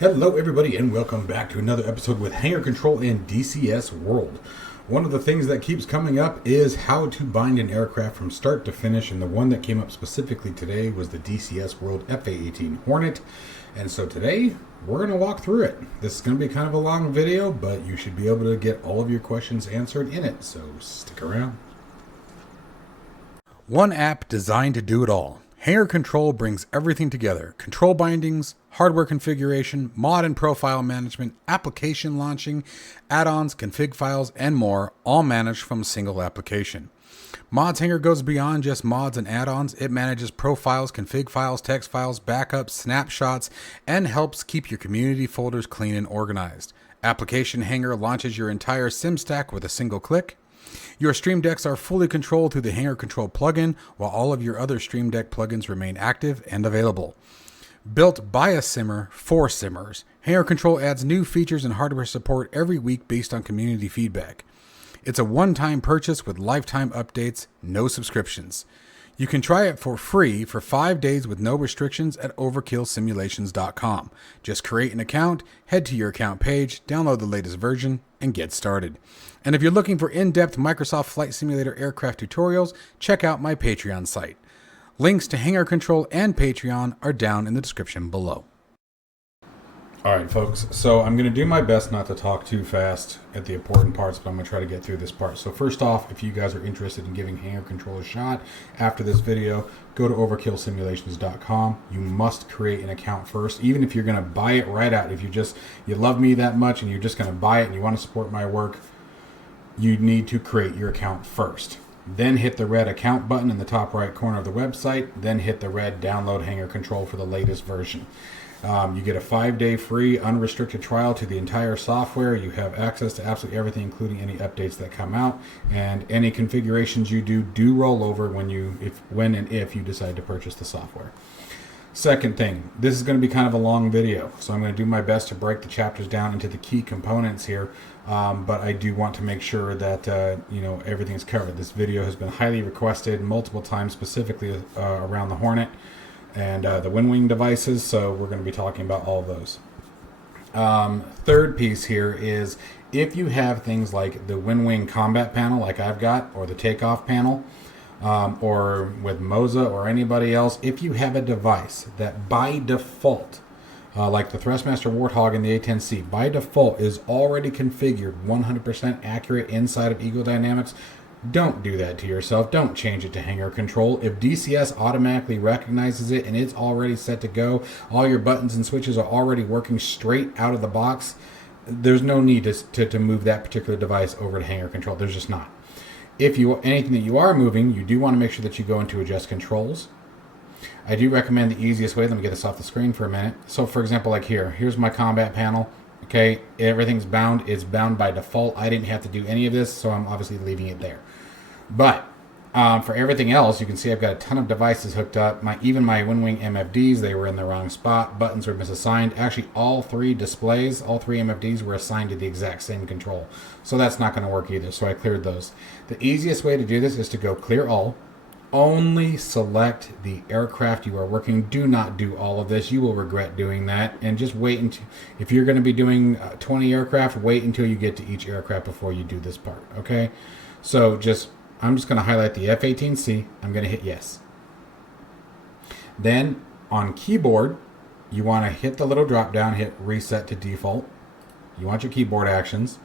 Hello everybody and welcome back to another episode with Hangar Control and DCS World. One of the things that keeps coming up is how to bind an aircraft from start to finish, and the one that came up specifically today was the DCS World F-18C Hornet. And so today we're going to walk through it. This is going to be kind of a long video, but you should be able to get all of your questions answered in it, so stick around. One app designed to do it all. Hangar Control brings everything together: control bindings, hardware configuration, mod and profile management, application launching, add-ons, config files, and more, all managed from a single application. Mods Hangar goes beyond just mods and add-ons. It manages profiles, config files, text files, backups, snapshots, and helps keep your community folders clean and organized. Application Hangar launches your entire sim stack with a single click. Your Stream Decks are fully controlled through the Hangar Control plugin, while all of your other Stream Deck plugins remain active and available. Built by a simmer for simmers, Hangar Control adds new features and hardware support every week based on community feedback. It's a one-time purchase with lifetime updates, no subscriptions. You can try it for free for 5 days with no restrictions at overkillsimulations.com. Just create an account, head to your account page, download the latest version, and get started. And if you're looking for in-depth Microsoft Flight Simulator aircraft tutorials, check out my Patreon site. Links to Hangar Control and Patreon are down in the description below. Alright folks, so I'm going to do my best not to talk too fast at the important parts, but I'm going to try to get through this part. So first off, if you guys are interested in giving Hangar Control a shot after this video, go to overkillsimulations.com. You must create an account first, even if you're going to buy it right out. If you love me that much and you're just going to buy it and you want to support my work, you need to create your account first. Then hit the red account button in the top right corner of the website, then hit the red download Hangar Control for the latest version. You get a 5-day free unrestricted trial to the entire software. You have access to absolutely everything, including any updates that come out, and any configurations you do roll over when and if you decide to purchase the software. Second thing, this is going to be kind of a long video, so I'm going to do my best to break the chapters down into the key components here, but I do want to make sure that everything is covered. This video has been highly requested multiple times, specifically around the Hornet and the WinWing devices, so we're going to be talking about all of those. Third piece here is, if you have things like the WinWing combat panel like I've got, or the Takeoff panel, or with Moza or anybody else, if you have a device that by default, like the Thrustmaster Warthog and the A10C, by default is already configured 100% accurate inside of Eagle Dynamics, don't do that to yourself. Don't change it to Hangar Control. If DCS automatically recognizes it and it's already set to go, all your buttons and switches are already working straight out of the box, there's no need to move that particular device over to Hangar Control. There's just not. If anything that you are moving, you do want to make sure that you go into Adjust Controls. I do recommend the easiest way. Let me get this off the screen for a minute. So for example, like here's my combat panel. Okay, everything's bound. It's bound by default. I didn't have to do any of this, so I'm obviously leaving it there. But for everything else, you can see I've got a ton of devices hooked up. Even my WinWing MFDs, they were in the wrong spot. Buttons were misassigned. Actually, all three displays, all three MFDs were assigned to the exact same control. So that's not going to work either, so I cleared those. The easiest way to do this is to go Clear All. Only select the aircraft you are working. Do not do all of this. You will regret doing that. And just wait until, if you're going to be doing 20 aircraft, wait until you get to each aircraft before you do this part. Okay? So I'm just going to highlight the F-18C. I'm going to hit yes. Then on keyboard, you want to hit the little drop down, hit reset to default. You want your keyboard actions.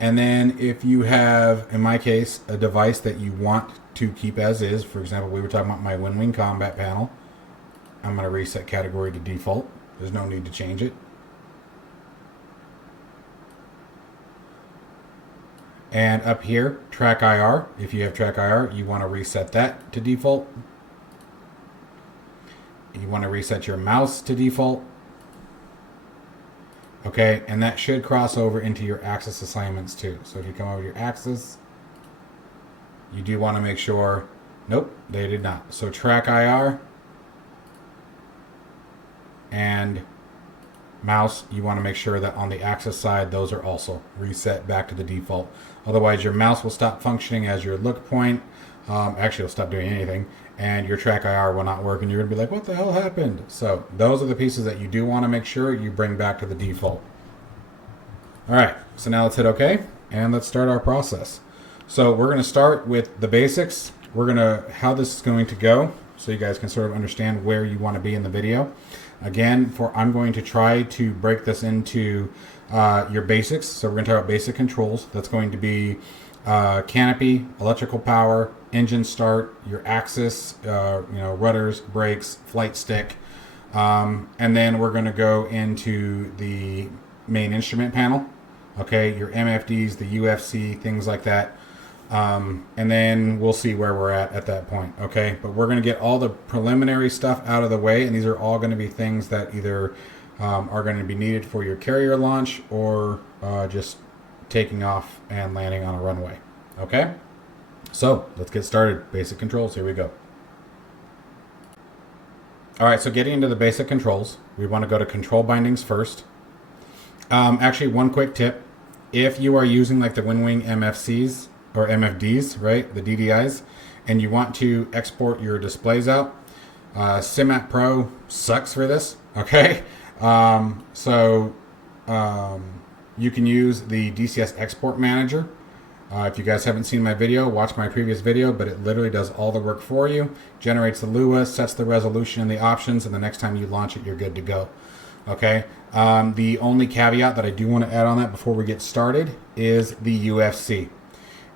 And then if you have, in my case, a device that you want to keep as is, for example, we were talking about my WinWing combat panel, I'm going to reset category to default. There's no need to change it. And up here, Track IR, if you have Track IR, you want to reset that to default. You want to reset your mouse to default. Okay, and that should cross over into your axis assignments too. So if you come over to your axis, you do want to make sure, nope, they did not. So Track IR and mouse, you want to make sure that on the axis side, those are also reset back to the default. Otherwise, your mouse will stop functioning as your look point. Actually, it'll stop doing anything, and your track IR will not work, and you're going to be like, what the hell happened? So those are the pieces that you do want to make sure you bring back to the default. All right, so now let's hit OK, and let's start our process. So we're going to start with the basics. We're going to, how this is going to go, so you guys can sort of understand where you want to be in the video. Again, I'm going to try to break this into your basics. So we're going to talk about basic controls. That's going to be canopy, electrical power, engine start, your axis, rudders, brakes, flight stick. And then we're going to go into the main instrument panel. Okay, your MFDs, the UFC, things like that. And then we'll see where we're at that point. Okay, but we're going to get all the preliminary stuff out of the way, and these are all going to be things that either are going to be needed for your carrier launch or just taking off and landing on a runway. Okay, so let's get started. Basic controls, here we go. All right, so getting into the basic controls, we want to go to control bindings first. Actually, one quick tip: if you are using like the WinWing MFCs or MFDs, right, the DDIs, and you want to export your displays out, SimApp Pro sucks for this, okay? You can use the DCS Export Manager. If you guys haven't seen my video, watch my previous video, but it literally does all the work for you, generates the Lua, sets the resolution and the options, and the next time you launch it, you're good to go. Okay, the only caveat that I do want to add on that before we get started is the UFC.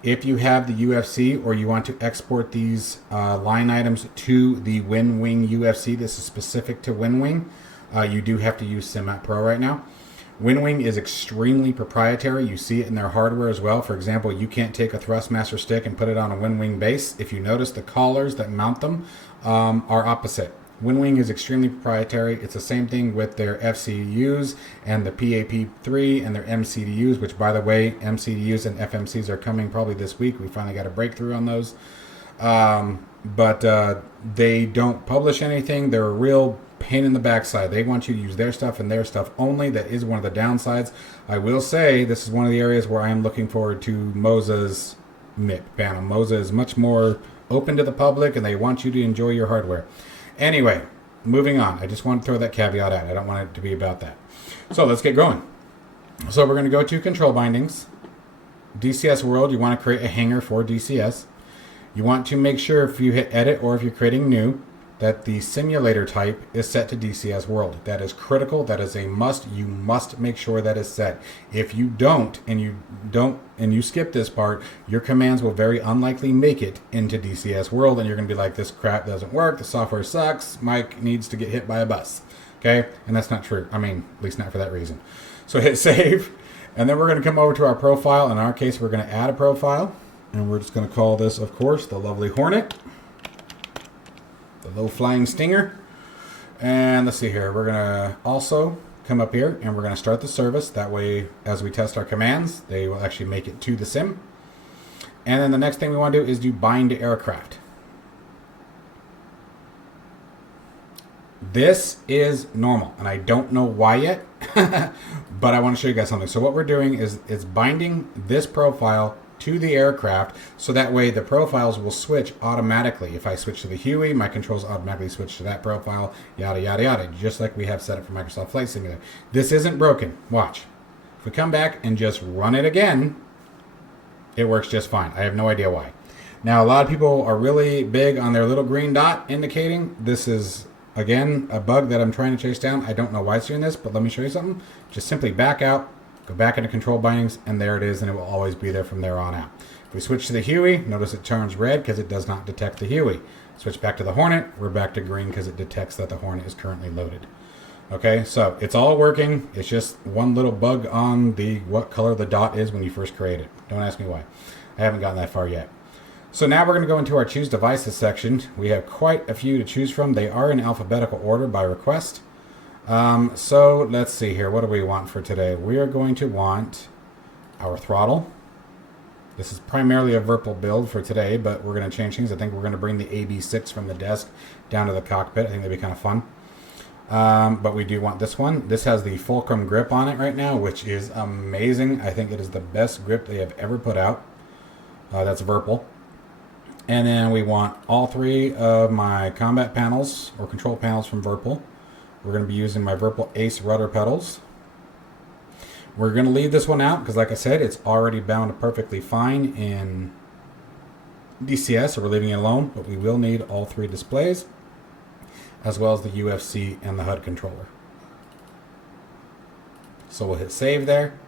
If you have the UFC or you want to export these line items to the WinWing UFC, this is specific to WinWing, you do have to use SimApp Pro right now. WinWing is extremely proprietary. You see it in their hardware as well. For example, you can't take a Thrustmaster stick and put it on a WinWing base. If you notice, the collars that mount them are opposite. WinWing is extremely proprietary. It's the same thing with their FCUs and the PAP3 and their MCDUs, which, by the way, MCDUs and FMCs are coming probably this week. We finally got a breakthrough on those. But they don't publish anything. They're a real pain in the backside. They want you to use their stuff and their stuff only. That is one of the downsides. I will say this is one of the areas where I am looking forward to Moza's MIP panel. Moza is much more open to the public, and they want you to enjoy your hardware. Anyway, moving on. I just want to throw that caveat out. I don't want it to be about that. So let's get going. So we're going to go to control bindings. DCS World, you want to create a hangar for DCS. You want to make sure if you hit edit or if you're creating new, that the simulator type is set to DCS World. That is critical. That is a must. You must make sure that is set. If you don't, and you skip this part, your commands will very unlikely make it into DCS World, and you're going to be like, this crap doesn't work. The software sucks. Mike needs to get hit by a bus. Okay? And that's not true. I mean, at least not for that reason. So hit save, and then we're going to come over to our profile. In our case, we're going to add a profile, and we're just going to call this, of course, the lovely Hornet. The low flying Stinger. And let's see here, we're gonna also come up here and we're gonna start the service. That way, as we test our commands, they will actually make it to the sim. And then the next thing we want to do is do bind to aircraft. This is normal, and I don't know why yet, but I want to show you guys something. So what we're doing is binding this profile to the aircraft, so that way the profiles will switch automatically. If I switch to the Huey, my controls automatically switch to that profile, yada, yada, yada, just like we have set up for Microsoft Flight Simulator. This isn't broken. Watch. If we come back and just run it again, it works just fine. I have no idea why. Now, a lot of people are really big on their little green dot indicating. This is, again, a bug that I'm trying to chase down. I don't know why it's doing this, but let me show you something. Just simply back out, go back into control bindings, and there it is, and it will always be there from there on out. If we switch to the Huey, notice it turns red because it does not detect the Huey. Switch back to the Hornet, we're back to green because it detects that the Hornet is currently loaded. Okay, so it's all working. It's just one little bug on the what color the dot is when you first create it. Don't ask me why. I haven't gotten that far yet. So now we're going to go into our Choose Devices section. We have quite a few to choose from. They are in alphabetical order by request. So let's see here. What do we want for today? We are going to want our throttle. This is primarily a Virpil build for today, but we're going to change things. I think we're going to bring the AB6 from the desk down to the cockpit. I think that'd be kind of fun. But we do want this one. This has the fulcrum grip on it right now, which is amazing. I think it is the best grip they have ever put out. That's Virpil. And then we want all 3 of my combat panels or control panels from Virpil. We're going to be using my Virpil Ace rudder pedals. We're going to leave this one out because, like I said, it's already bound perfectly fine in DCS, so we're leaving it alone. But we will need all 3 displays, as well as the UFC and the HUD controller. So we'll hit save there.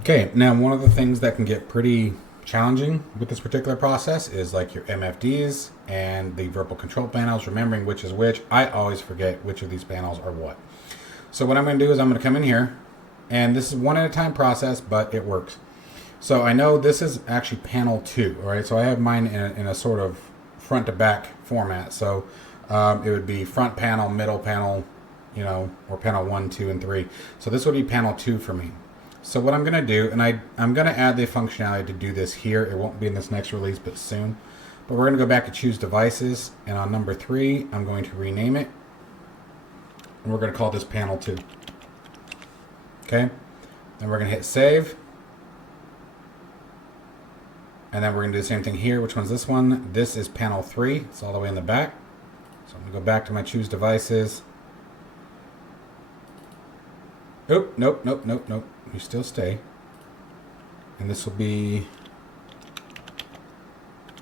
Okay, now one of the things that can get pretty challenging with this particular process is like your MFDs and the Virpil control panels, remembering which is which. I always forget which of these panels are what. So what I'm going to do is I'm going to come in here, and this is one at a time process, but it works. So I know this is actually panel 2, all right? So I have mine in a sort of front to back format. So it would be front panel, middle panel, you know, or panel 1, 2, and 3. So this would be panel 2 for me. So what I'm going to do, and I'm going to add the functionality to do this here. It won't be in this next release, but soon. But we're going to go back to choose devices, and on number 3, I'm going to rename it. And we're going to call this panel 2. Okay? Then we're going to hit save. And then we're going to do the same thing here. Which one's this one? This is panel 3. It's all the way in the back. So I'm going to go back to my choose devices. Nope. You still stay. And this will be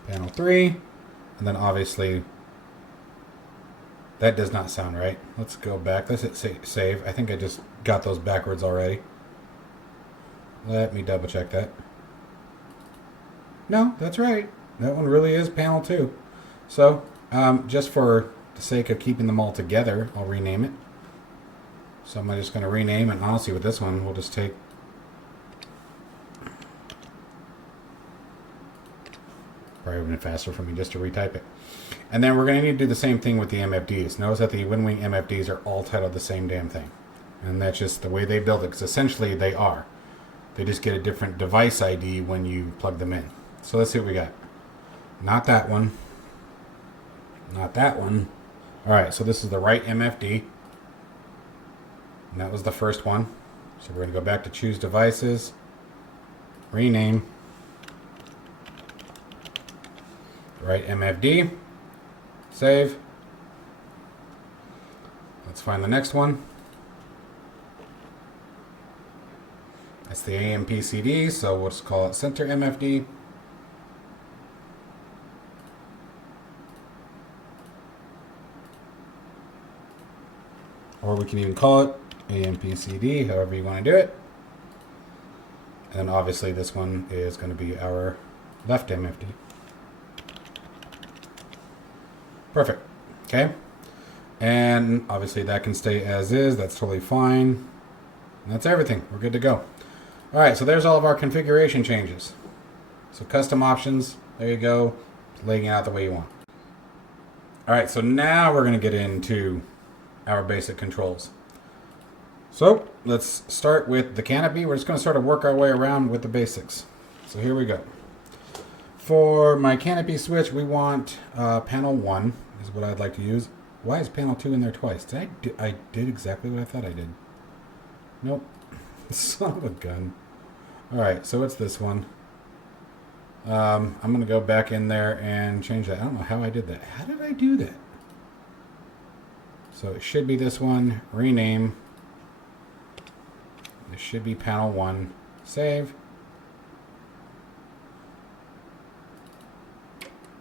panel 3. And then obviously, that does not sound right. Let's go back. Let's hit save. I think I just got those backwards already. Let me double check that. No, that's right. That one really is panel 2. So, just for the sake of keeping them all together, I'll rename it. So I'm just going to rename, and honestly with this one, we'll just take probably would have been faster for me just to retype it. And then we're going to need to do the same thing with the MFDs. Notice that the WinWing MFDs are all titled the same damn thing. And that's just the way they build it, because essentially they are. They just get a different device ID when you plug them in. So let's see what we got. Not that one. Not that one. Alright, so this is the right MFD. And that was the first one. So we're going to go back to choose devices. Rename. Right MFD. Save. Let's find the next one. That's the AMPCD, so we'll just call it Center MFD. Or we can even call it AMPCD, however you want to do it. And then obviously this one is going to be our left MFD. Perfect. Okay. And obviously that can stay as is. That's totally fine. And that's everything. We're good to go. All right, so there's all of our configuration changes. So custom options, there you go. Laying it out the way you want. All right, so now we're going to get into our basic controls. So let's start with the canopy. We're just going to sort of work our way around with the basics. So here we go. For my canopy switch, we want panel 1 is what I'd like to use. Why is panel 2 in there twice? I did exactly what I thought I did. Nope. Son of a gun. Alright, so it's this one. I'm going to go back in there and change that. I don't know how I did that. How did I do that? So it should be this one. Rename. This should be panel 1. Save.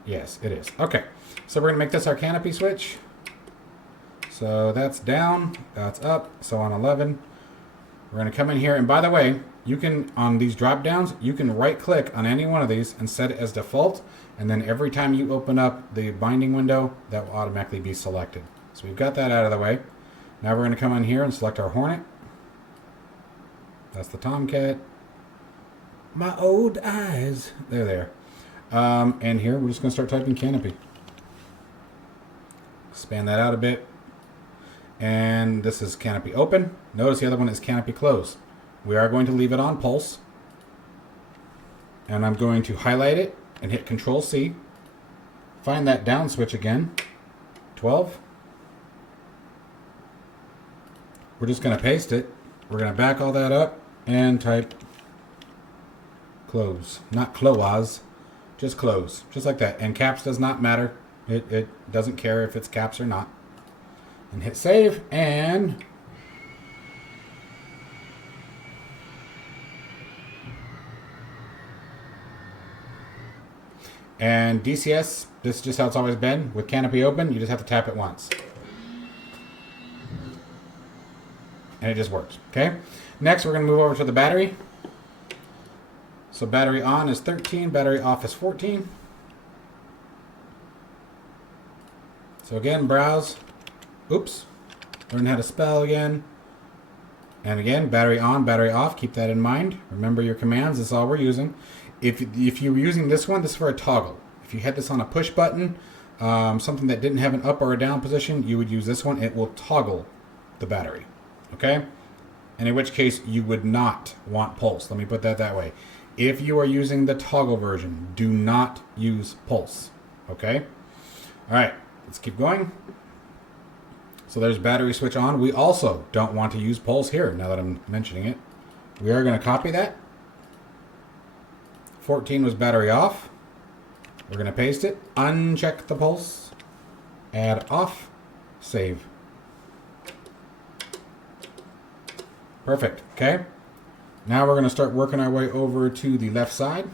Yes, it is. Okay, so we're going to make this our canopy switch. So that's down, that's up. So on 11, we're going to come in here. And by the way, you can, on these drop downs, you can right click on any one of these and set it as default. And then every time you open up the binding window, that will automatically be selected. So we've got that out of the way. Now we're going to come in here and select our Hornet. That's the Tomcat. My old eyes. There they are. And here we're just going to start typing canopy. Expand that out a bit. And this is canopy open. Notice the other one is canopy close. We are going to leave it on pulse. And I'm going to highlight it and hit Control C. Find that down switch again. 12. we're just going to paste it. We're going to back all that up and type close. Not close, just close. Just like that. And caps does not matter. It doesn't care if it's caps or not. And hit save, and DCS, this is just how it's always been. With canopy open, you just have to tap it once. And it just works, okay? Next, we're going to move over to the battery. So battery on is 13, battery off is 14. So again, browse. Oops. Learn how to spell again. And again, battery on, battery off. Keep that in mind. Remember your commands. This is all we're using. If you're using this one, this is for a toggle. If you had this on a push button, something that didn't have an up or a down position, you would use this one. It will toggle the battery. Okay? And in which case, you would not want pulse. Let me put that way. If you are using the toggle version, do not use pulse. Okay? All right. Let's keep going. So there's battery switch on. We also don't want to use pulse here, now that I'm mentioning it. We are going to copy that. 14 was battery off. We're going to paste it. Uncheck the pulse. Add off. Save. Perfect. Okay. Now we're going to start working our way over to the left side.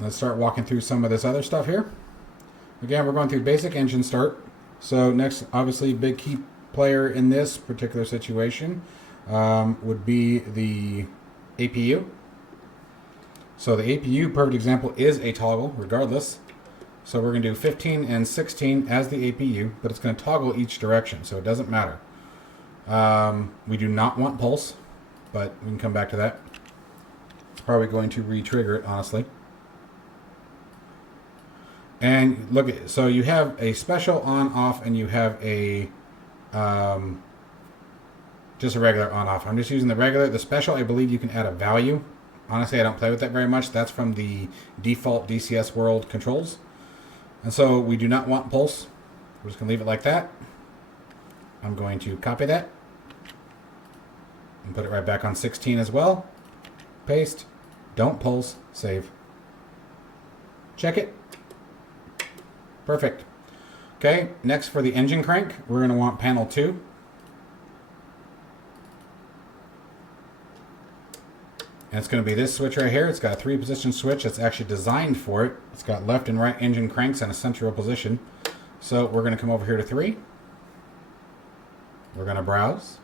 Let's start walking through some of this other stuff here. Again, we're going through basic engine start. So next, obviously, big key player in this particular situation would be the APU. So the APU, perfect example, is a toggle regardless. So we're going to do 15 and 16 as the APU, but it's going to toggle each direction, so it doesn't matter. We do not want pulse, but we can come back to that. It's probably going to re-trigger it, honestly. And look at, so you have a special on off and you have a just a regular on off. I'm just using the regular. The special, I believe you can add a value. Honestly, I don't play with that very much. That's from the default DCS World controls. And so we do not want pulse. We're just going to leave it like that. I'm going to copy that and put it right back on 16 as well. Paste. Don't pulse. Save. Check it. Perfect. Okay, next for the engine crank, we're going to want panel 2. And it's going to be this switch right here. It's got a 3-position switch that's actually designed for it. It's got left and right engine cranks in a central position. So we're going to come over here to 3. We're going to browse.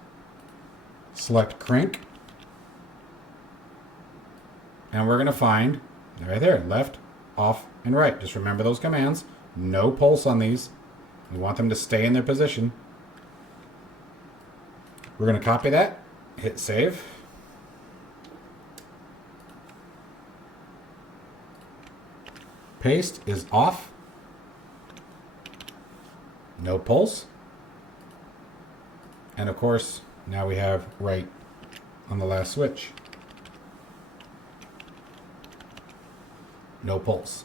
Select crank. And we're going to find, right there, left, off, and right. Just remember those commands. No pulse on these. We want them to stay in their position. We're going to copy that. Hit save. Paste is off. No pulse. And of course, now we have right on the last switch. No pulse.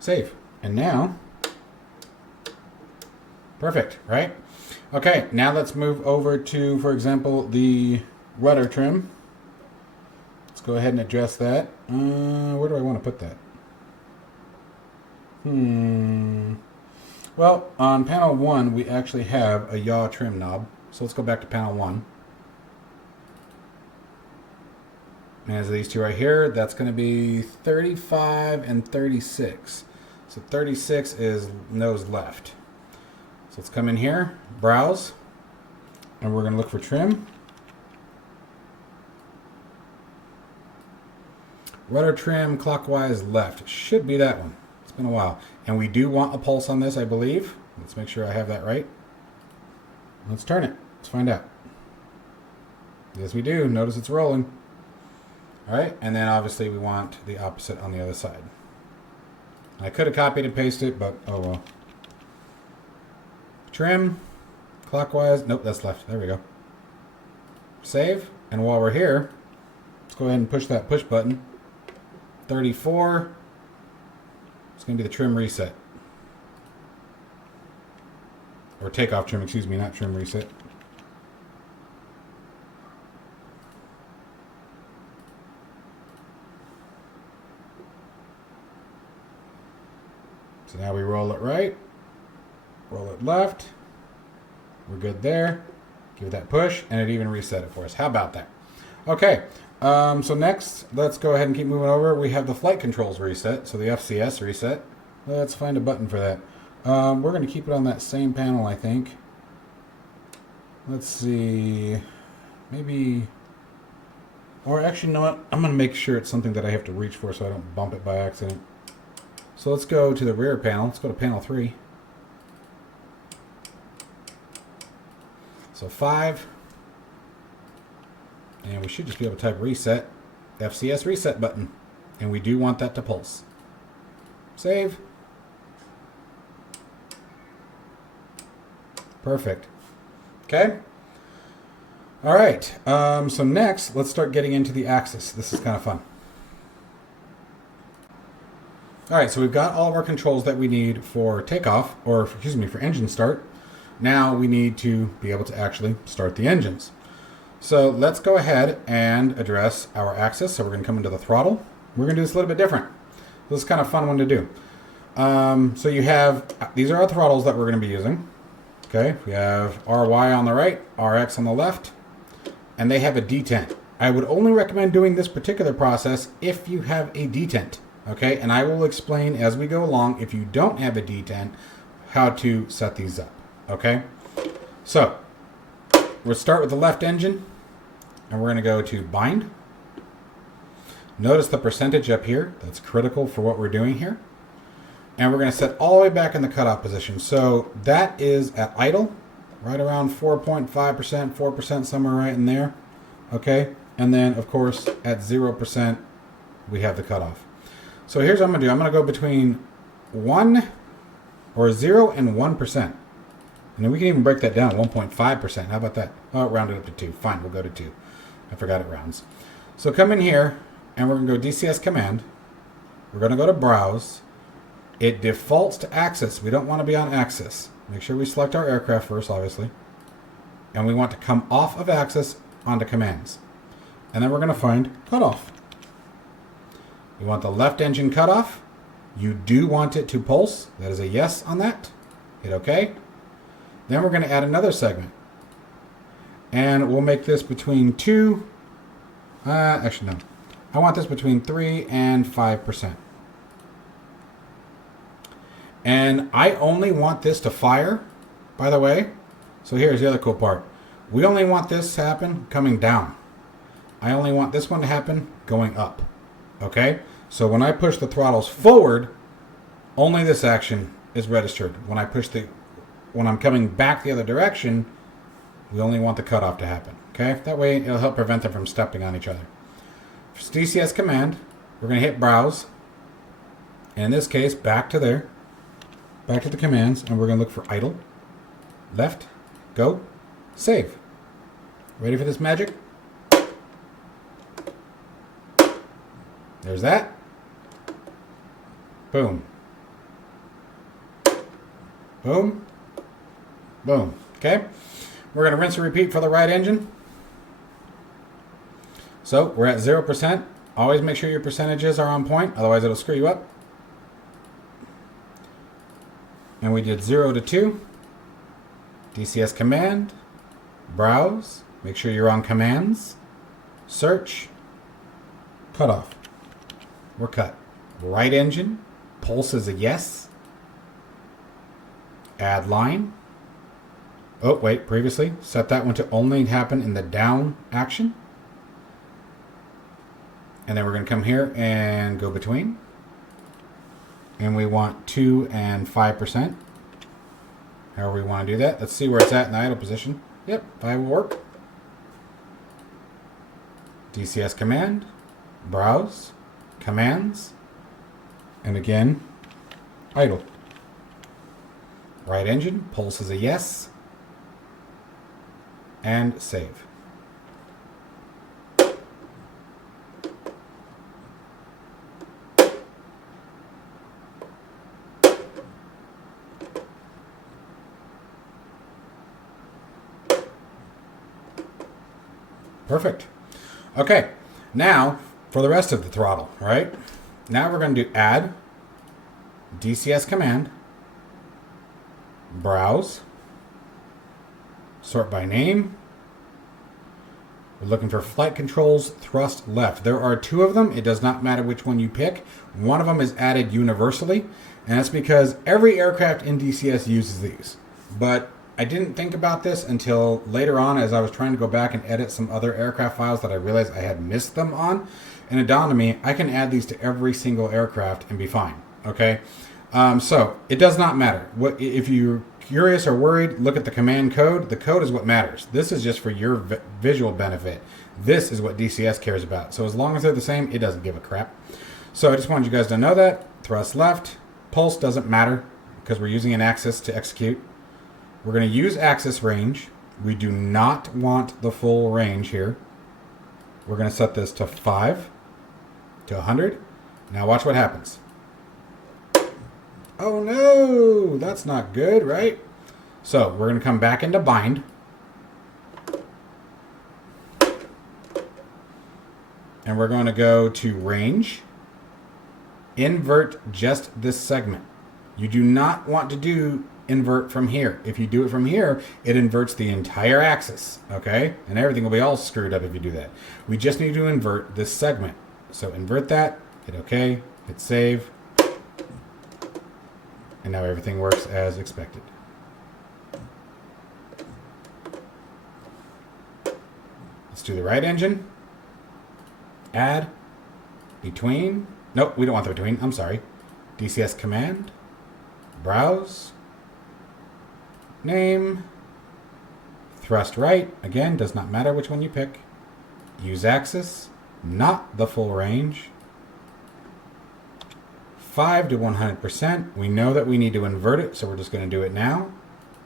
Save. And now, perfect, right? Okay, now let's move over to, for example, the rudder trim. Let's go ahead and address that. Where do I want to put that? Well, on panel 1, we actually have a yaw trim knob. So let's go back to panel 1. And as these two right here, that's going to be 35 and 36. So 36 is nose left. So let's come in here, browse, and we're going to look for trim. Rudder trim clockwise left. Should be that one. It's been a while. And we do want a pulse on this, I believe. Let's make sure I have that right. Let's turn it. Let's find out. Yes, we do. Notice it's rolling. All right, and then obviously we want the opposite on the other side. I could have copied and pasted it, but oh well. Trim, clockwise. Nope, that's left. There we go. Save, and while we're here, let's go ahead and push that push button. 34. It's going to be the trim reset. or takeoff trim, excuse me, not trim reset. So now we roll it right, roll it left. We're good there. Give it that push, and it even reset it for us. How about that? Okay, so next, let's go ahead and keep moving over. We have the flight controls reset, so the FCS reset. Let's find a button for that. We're going to keep it on that same panel, I think. Let's see, maybe, or actually, you know what? I'm going to make sure it's something that I have to reach for so I don't bump it by accident. So let's go to the rear panel. Let's go to panel 3. So 5. And we should just be able to type reset, FCS reset button. And we do want that to pulse. Save. Perfect. Okay. All right. So next, let's start getting into the axis. This is kind of fun. All right, so we've got all of our controls that we need for takeoff, or excuse me, for engine start. Now we need to be able to actually start the engines. So let's go ahead and address our axis. So we're going to come into the throttle. We're going to do this a little bit different. This is kind of a fun one to do. So you have, these are our throttles that we're going to be using. Okay, we have RY on the right, RX on the left, and they have a detent. I would only recommend doing this particular process if you have a detent. Okay, and I will explain as we go along, if you don't have a detent, how to set these up. Okay, so we'll start with the left engine, and we're going to go to bind. Notice the percentage up here. That's critical for what we're doing here. And we're going to set all the way back in the cutoff position. So that is at idle, right around 4.5%, 4%, somewhere right in there. Okay, and then of course at 0%, we have the cutoff. So here's what I'm going to do. I'm going to go between 0 and 1%. And then we can even break that down, 1.5%. How about that? Oh, round it up to 2. Fine, we'll go to 2. I forgot it rounds. So come in here, and we're going to go DCS command. We're going to go to browse. It defaults to axis. We don't want to be on axis. Make sure we select our aircraft first, obviously. And we want to come off of axis onto commands. And then we're going to find cutoff. We want the left engine cutoff. You do want it to pulse. That is a yes on that. Hit OK. Then we're going to add another segment. And we'll make this between 2. Actually, no. I want this between 3 and 5%. And I only want this to fire, by the way. So here's the other cool part. We only want this to happen coming down. I only want this one to happen going up. Okay? So when I push the throttles forward, only this action is registered. When I'm coming back the other direction, we only want the cutoff to happen. Okay? That way it'll help prevent them from stepping on each other. For DCS command, we're going to hit browse. And in this case, back to there. Back to the commands, and we're going to look for idle. Left. Go. Save. Ready for this magic? There's that. Boom. Boom. Boom. Okay. We're going to rinse and repeat for the right engine. So we're at 0%. Always make sure your percentages are on point, otherwise it'll screw you up. And we did 0 to 2. DCS command. Browse. Make sure you're on commands. Search. Cutoff. We're cut. Right engine. Pulse is a yes. Add line. Oh, wait, previously. Set that one to only happen in the down action. And then we're going to come here and go between. And we want 2 and 5%. However we want to do that. Let's see where it's at in the idle position. Yep, 5 will work. DCS command. Browse. Commands. And again, idle. Right engine. Pulse is a yes. And save. Perfect. Okay, now for the rest of the throttle, right? Now we're going to do add, DCS command, browse, sort by name. We're looking for flight controls, thrust left. There are 2 of them. It does not matter which one you pick. One of them is added universally, and that's because every aircraft in DCS uses these. But I didn't think about this until later on as I was trying to go back and edit some other aircraft files that I realized I had missed them on. And it dawned on me, I can add these to every single aircraft and be fine, okay? So it does not matter. If you're curious or worried, look at the command code. The code is what matters. This is just for your visual benefit. This is what DCS cares about. So as long as they're the same, it doesn't give a crap. So I just wanted you guys to know that. Thrust left. Pulse doesn't matter because we're using an axis to execute. We're going to use axis range. We do not want the full range here. We're going to set this to 5 to 100. Now watch what happens. Oh no, that's not good, right? So we're going to come back into bind. And we're going to go to range. Invert just this segment. You do not want to do invert from here. If you do it from here, it inverts the entire axis, okay? And everything will be all screwed up if you do that. We just need to invert this segment. So invert that, hit OK, hit save. And now everything works as expected. Let's do the right engine. Add. Between. Nope, we don't want the between. I'm sorry. DCS command. Browse. Name. Thrust right. Again, does not matter which one you pick. Use axis. Not the full range. 5 to 100%. We know that we need to invert it, so we're just going to do it now.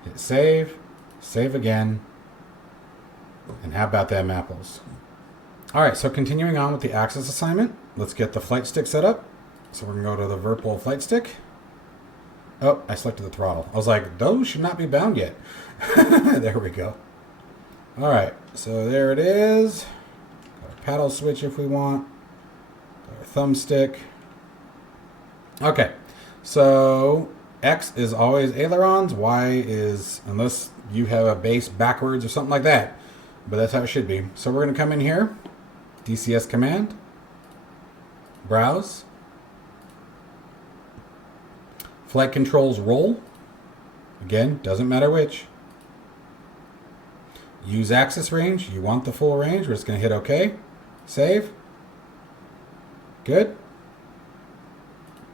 Hit save. Save again. And how about them apples? Alright, so continuing on with the axis assignment, let's get the flight stick set up. So we're going to go to the Virpol flight stick. Oh, I selected the throttle. I was like, those should not be bound yet. There we go. Alright, so there it is. Got our paddle switch if we want. Got our thumbstick. Okay, so X is always ailerons, Y is, unless you have a base backwards or something like that, but that's how it should be. So we're going to come in here, DCS command, browse, flight controls roll, again, doesn't matter which, use axis range, you want the full range, we're just going to hit OK, save, good.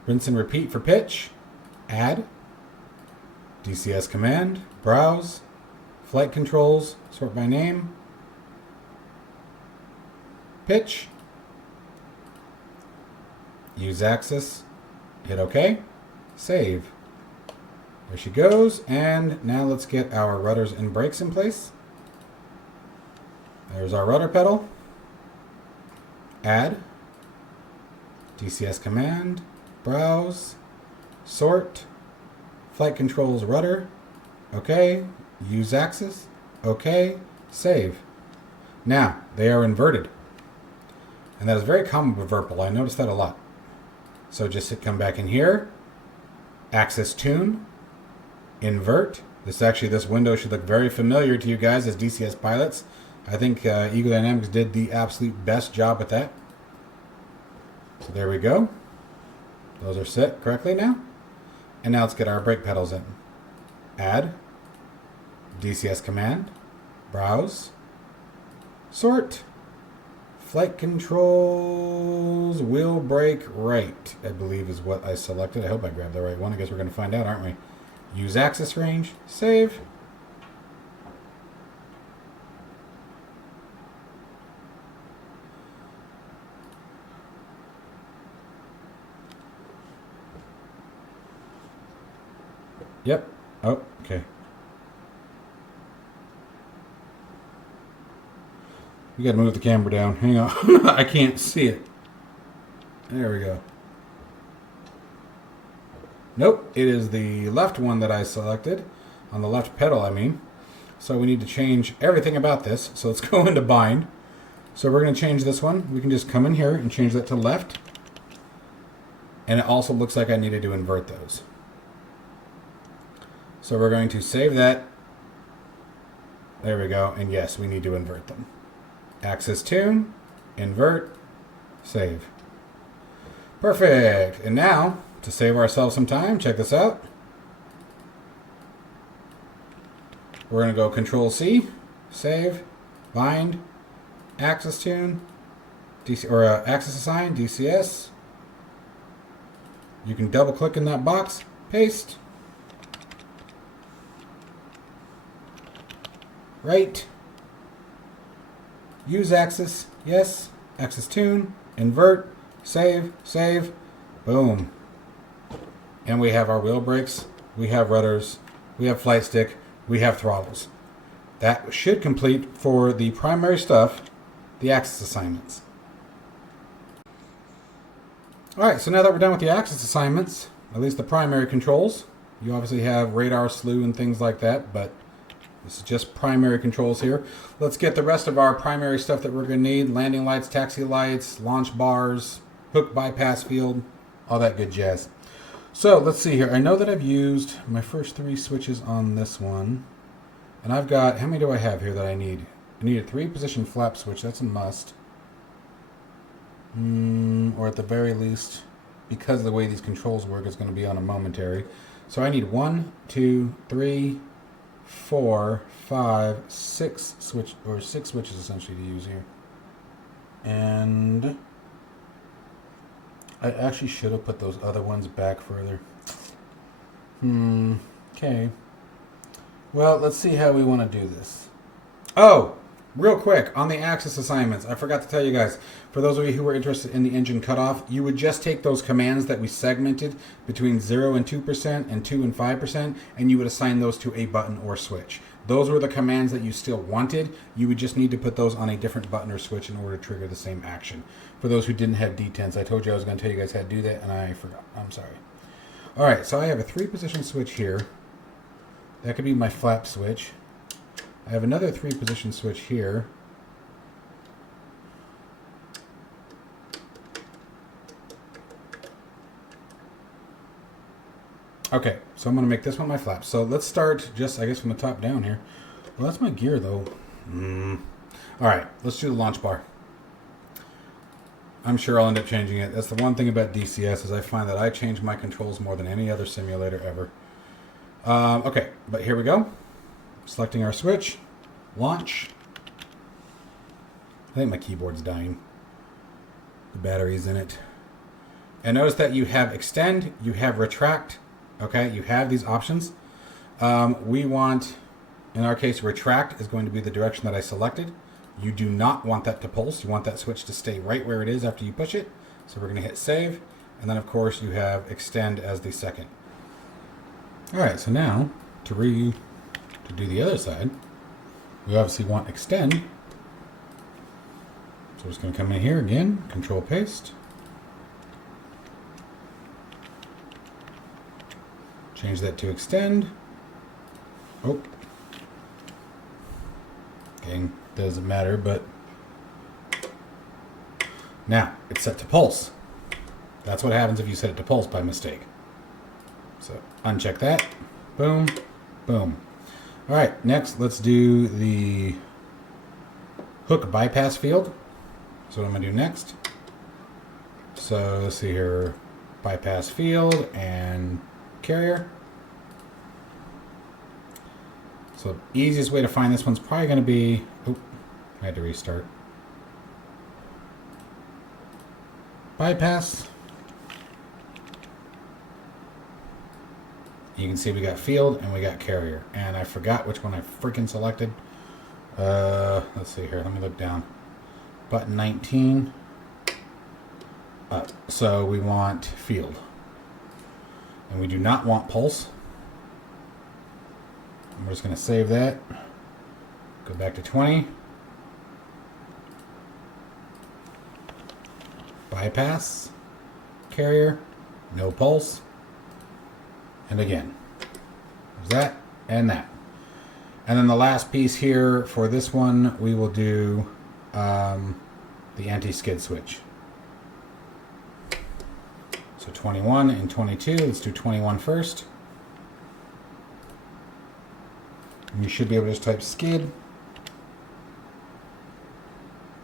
Rinse and repeat for pitch. Add. DCS command. Browse. Flight controls. Sort by name. Pitch. Use axis. Hit OK. Save. There she goes. And now let's get our rudders and brakes in place. There's our rudder pedal. Add. DCS command. Browse, sort, flight controls rudder, OK, use axis, OK, save. Now, they are inverted. And that is very common with Virpol. I noticed that a lot. So just come back in here, axis tune, invert. This window should look very familiar to you guys as DCS pilots. I think Eagle Dynamics did the absolute best job with that. So there we go. Those are set correctly now. And now let's get our brake pedals in. Add. DCS command. Browse. Sort. Flight controls. Wheel brake right, I believe is what I selected. I hope I grabbed the right one. I guess we're going to find out, aren't we? Use axis range. Save. Yep. Oh, okay. You gotta move the camera down. Hang on. I can't see it. There we go. Nope. It is the left one that I selected. On the left pedal, I mean. So we need to change everything about this. So let's go into bind. So we're going to change this one. We can just come in here and change that to left. And it also looks like I needed to invert those. So we're going to save that. There we go. And yes, we need to invert them. Axis tune, invert, save. Perfect. And now, to save ourselves some time, check this out. We're going to go Control C, save, bind, axis tune, axis assign, DCS. You can double click in that box, paste. Right. Use axis, yes. Axis tune, invert, save, save, boom. And we have our wheel brakes, we have rudders, we have flight stick, we have throttles. That should complete for the primary stuff, the axis assignments. Alright, so now that we're done with the axis assignments, at least the primary controls, you obviously have radar, slew, and things like that, but this is just primary controls here. Let's get the rest of our primary stuff that we're going to need. Landing lights, taxi lights, launch bars, hook bypass field, all that good jazz. So let's see here. I know that I've used my first 3 switches on this one. And I've got, how many do I have here that I need? I need a 3-position flap switch. That's a must. Or at the very least, because of the way these controls work, it's going to be on a momentary. So I need 1, 2, 3, 4, 5, 6 switches essentially to use here. And I actually should have put those other ones back further. Okay. Well, let's see how we want to do this. Oh, real quick, on the axis assignments, I forgot to tell you guys, for those of you who were interested in the engine cutoff, you would just take those commands that we segmented between 0 and 2% and 2 and 5%, and you would assign those to a button or switch. Those were the commands that you still wanted. You would just need to put those on a different button or switch in order to trigger the same action. For those who didn't have D10s, I told you I was going to tell you guys how to do that, and I forgot. I'm sorry. All right, so I have a 3-position switch here. That could be my flap switch. I have another 3-position switch here. Okay, so I'm going to make this one my flap. So let's start just, I guess, from the top down here. Well, that's my gear, though. All right, let's do the launch bar. I'm sure I'll end up changing it. That's the one thing about DCS is I find that I change my controls more than any other simulator ever. Okay, but here we go. Selecting our switch. Launch. I think my keyboard's dying. The battery's in it. And notice that you have extend, you have retract. Okay, you have these options. We want, in our case, retract is going to be the direction that I selected. You do not want that to pulse. You want that switch to stay right where it is after you push it. So we're going to hit save. And then, of course, you have extend as the second. All right, so now to do the other side, we obviously want extend. So we're just going to come in here again, control paste. Change that to extend. Oh. Okay, doesn't matter, but now it's set to pulse. That's what happens if you set it to pulse by mistake. So uncheck that. Boom, boom. All right, next let's do the hook bypass field. So what I'm gonna do next. So let's see here, bypass field and carrier. So easiest way to find this one's probably going to be, oh, I had to restart. Bypass. You can see we got field and we got carrier. And I forgot which one I freaking selected. Let's see here, let me look down. Button 19. So we want field. And we do not want pulse. And we're just going to save that. Go back to 20. Bypass. Carrier. No pulse. And again. There's that and that. And then the last piece here for this one, we will do the anti-skid switch. So 21 and 22, let's do 21 first. And you should be able to just type skid.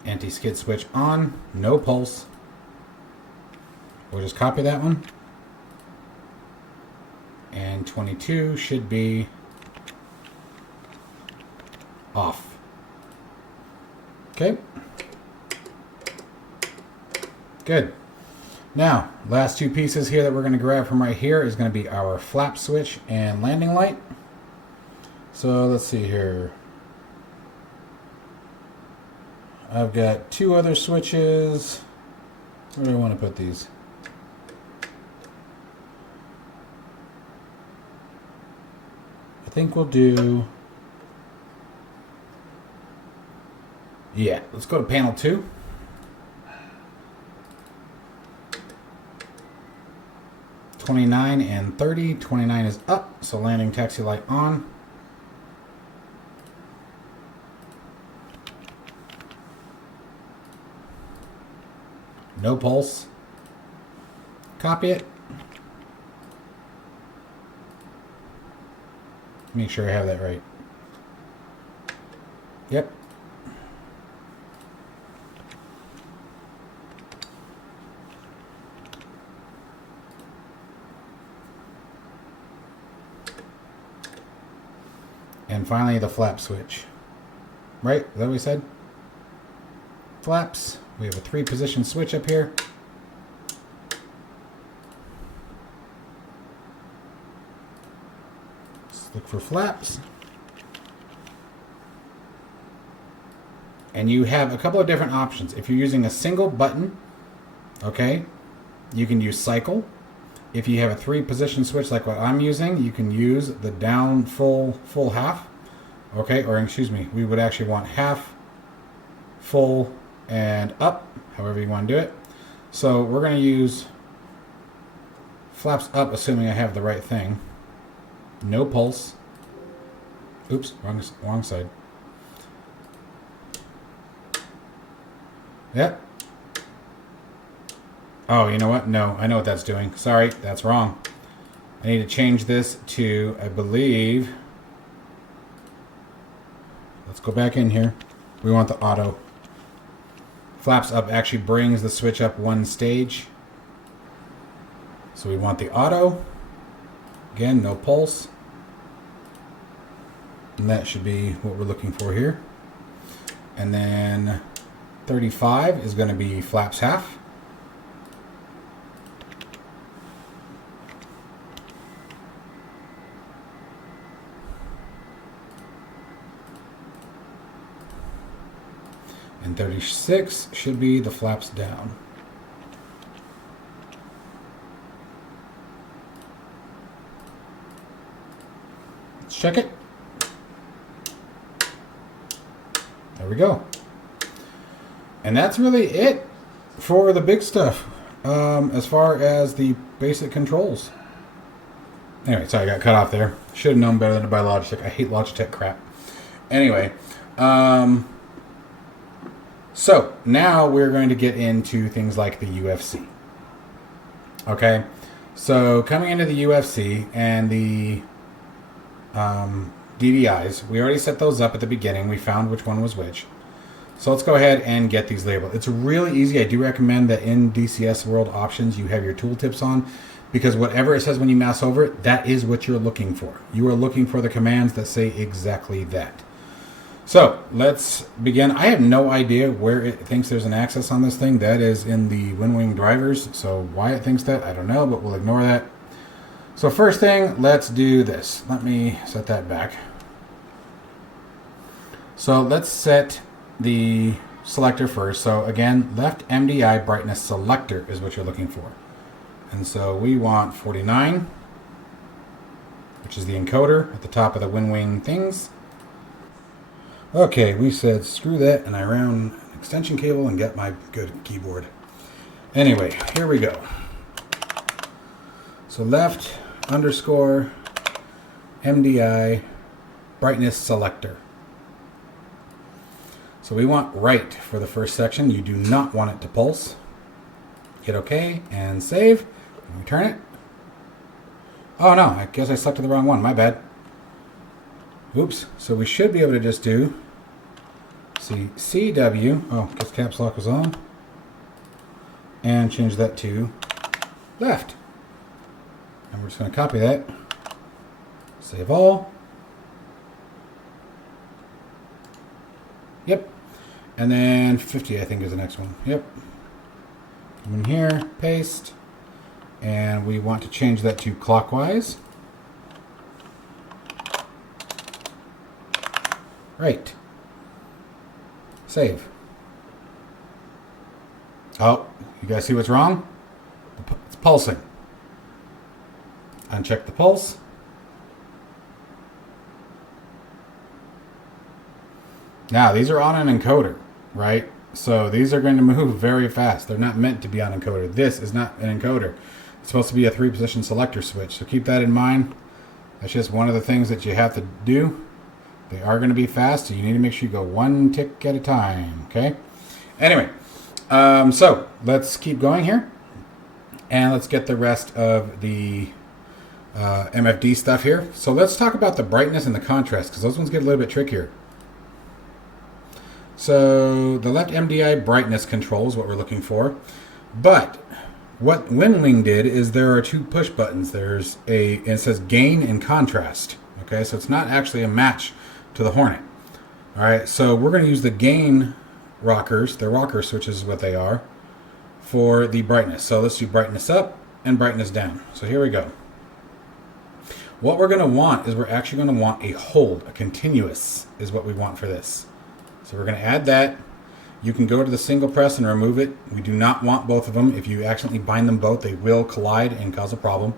Anti-skid switch on, no pulse. We'll just copy that one. And 22 should be off. Okay. Good. Now, last two pieces here that we're going to grab from right here is going to be our flap switch and landing light. So let's see here. I've got two other switches. Where do I want to put these? I think we'll do... Yeah, let's go to panel 2. $29 and $30. $29 is up, so landing taxi light on. No pulse. Copy it. Make sure I have that right. Yep. And finally the flap switch. Right? Is that what we said? Flaps. We have a 3-position switch up here. Let's look for flaps. And you have a couple of different options. If you're using a single button, okay, you can use cycle. If you have a 3-position switch like what I'm using, you can use the down full half. Okay, or excuse me, we would actually want half, full, and up, however you want to do it. So we're going to use flaps up, assuming I have the right thing. No pulse. Oops, wrong side. Yep. Oh, you know what? No, I know what that's doing. Sorry, that's wrong. I need to change this to, I believe... Let's go back in here. We want the auto. Flaps up actually brings the switch up one stage. So we want the auto. Again, no pulse. And that should be what we're looking for here. And then 35 is going to be flaps half. And 36 should be the flaps down. Let's check it. There we go. And that's really it for the big stuff as far as the basic controls. Anyway, sorry, I got cut off there. Should have known better than to buy Logitech. I hate Logitech crap. Anyway, so now we're going to get into things like the UFC. Okay, so coming into the UFC and the DDIs, we already set those up at the beginning. We found which one was which. So let's go ahead and get these labeled. It's really easy. I do recommend that in DCS World options you have your tooltips on, because whatever it says when you mouse over it, that is what you're looking for. You are looking for the commands that say exactly that. So let's begin. I have no idea where it thinks there's an access on this thing. That is in the WinWing drivers. So why it thinks that, I don't know, but we'll ignore that. So first thing, let's do this. Let me set that back. So let's set the selector first. So again, left MDI brightness selector is what you're looking for. And so we want 49, which is the encoder at the top of the WinWing things. Okay, we said screw that, and I ran an extension cable and got my good keyboard. Anyway, here we go. So left underscore MDI brightness selector. So we want right for the first section. You do not want it to pulse. Hit OK and save. And return it. Oh no, I guess I selected the wrong one. My bad. Oops. So we should be able to just do CW. Oh, guess caps lock was on. And change that to left. And we're just going to copy that. Save all. Yep. And then 50, I think, is the next one. Yep. Come in here, paste. And we want to change that to clockwise. Right. Save. Oh, you guys see what's wrong? It's pulsing. Uncheck the pulse. Now, these are on an encoder, right? So these are going to move very fast. They're not meant to be on encoder. This is not an encoder. It's supposed to be a 3-position selector switch. So keep that in mind. That's just one of the things that you have to do. They are going to be fast, so you need to make sure you go one tick at a time, okay? Anyway, so let's keep going here. And let's get the rest of the MFD stuff here. So let's talk about the brightness and the contrast, because those ones get a little bit trickier. So the left MDI brightness control is what we're looking for. But what WinWing did is there are 2 push buttons. There's it says gain and contrast. Okay, so it's not actually a match to the Hornet. All right, so we're going to use the gain rockers, the rocker switches is what they are, for the brightness. So let's do brightness up and brightness down. So here we go. What we're going to want is we're actually going to want a hold, a continuous is what we want for this. So we're going to add that. You can go to the single press and remove it. We do not want both of them. If you accidentally bind them both, they will collide and cause a problem.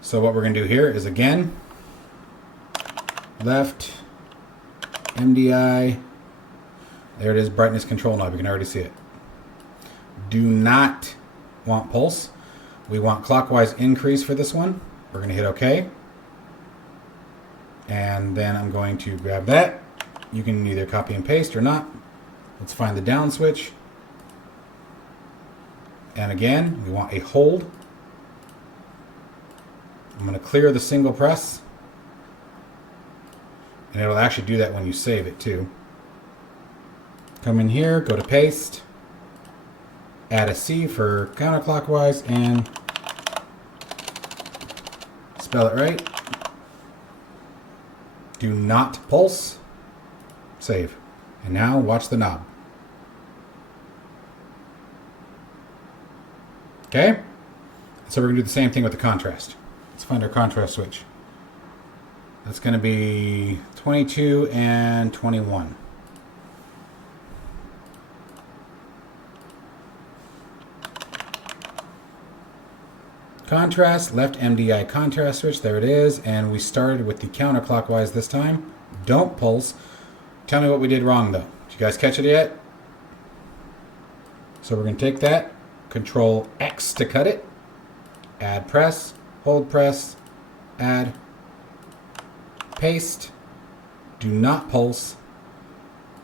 So what we're going to do here is, again, left MDI. There it is, brightness control knob. You can already see it. Do not want pulse. We want clockwise increase for this one. We're going to hit OK. And then I'm going to grab that. You can either copy and paste or not. Let's find the down switch. And again, we want a hold. I'm going to clear the single press. And it'll actually do that when you save it too. Come in here, go to paste. Add a C for counterclockwise and spell it right. Do not pulse. Save. And now watch the knob. Okay? So we're going to do the same thing with the contrast. Let's find our contrast switch. That's going to be 22 and 21. Contrast, left MDI contrast switch, there it is. And we started with the counterclockwise this time. Don't pulse. Tell me what we did wrong though. Did you guys catch it yet? So we're going to take that, Control X to cut it, add press, hold press, add, paste, do not pulse,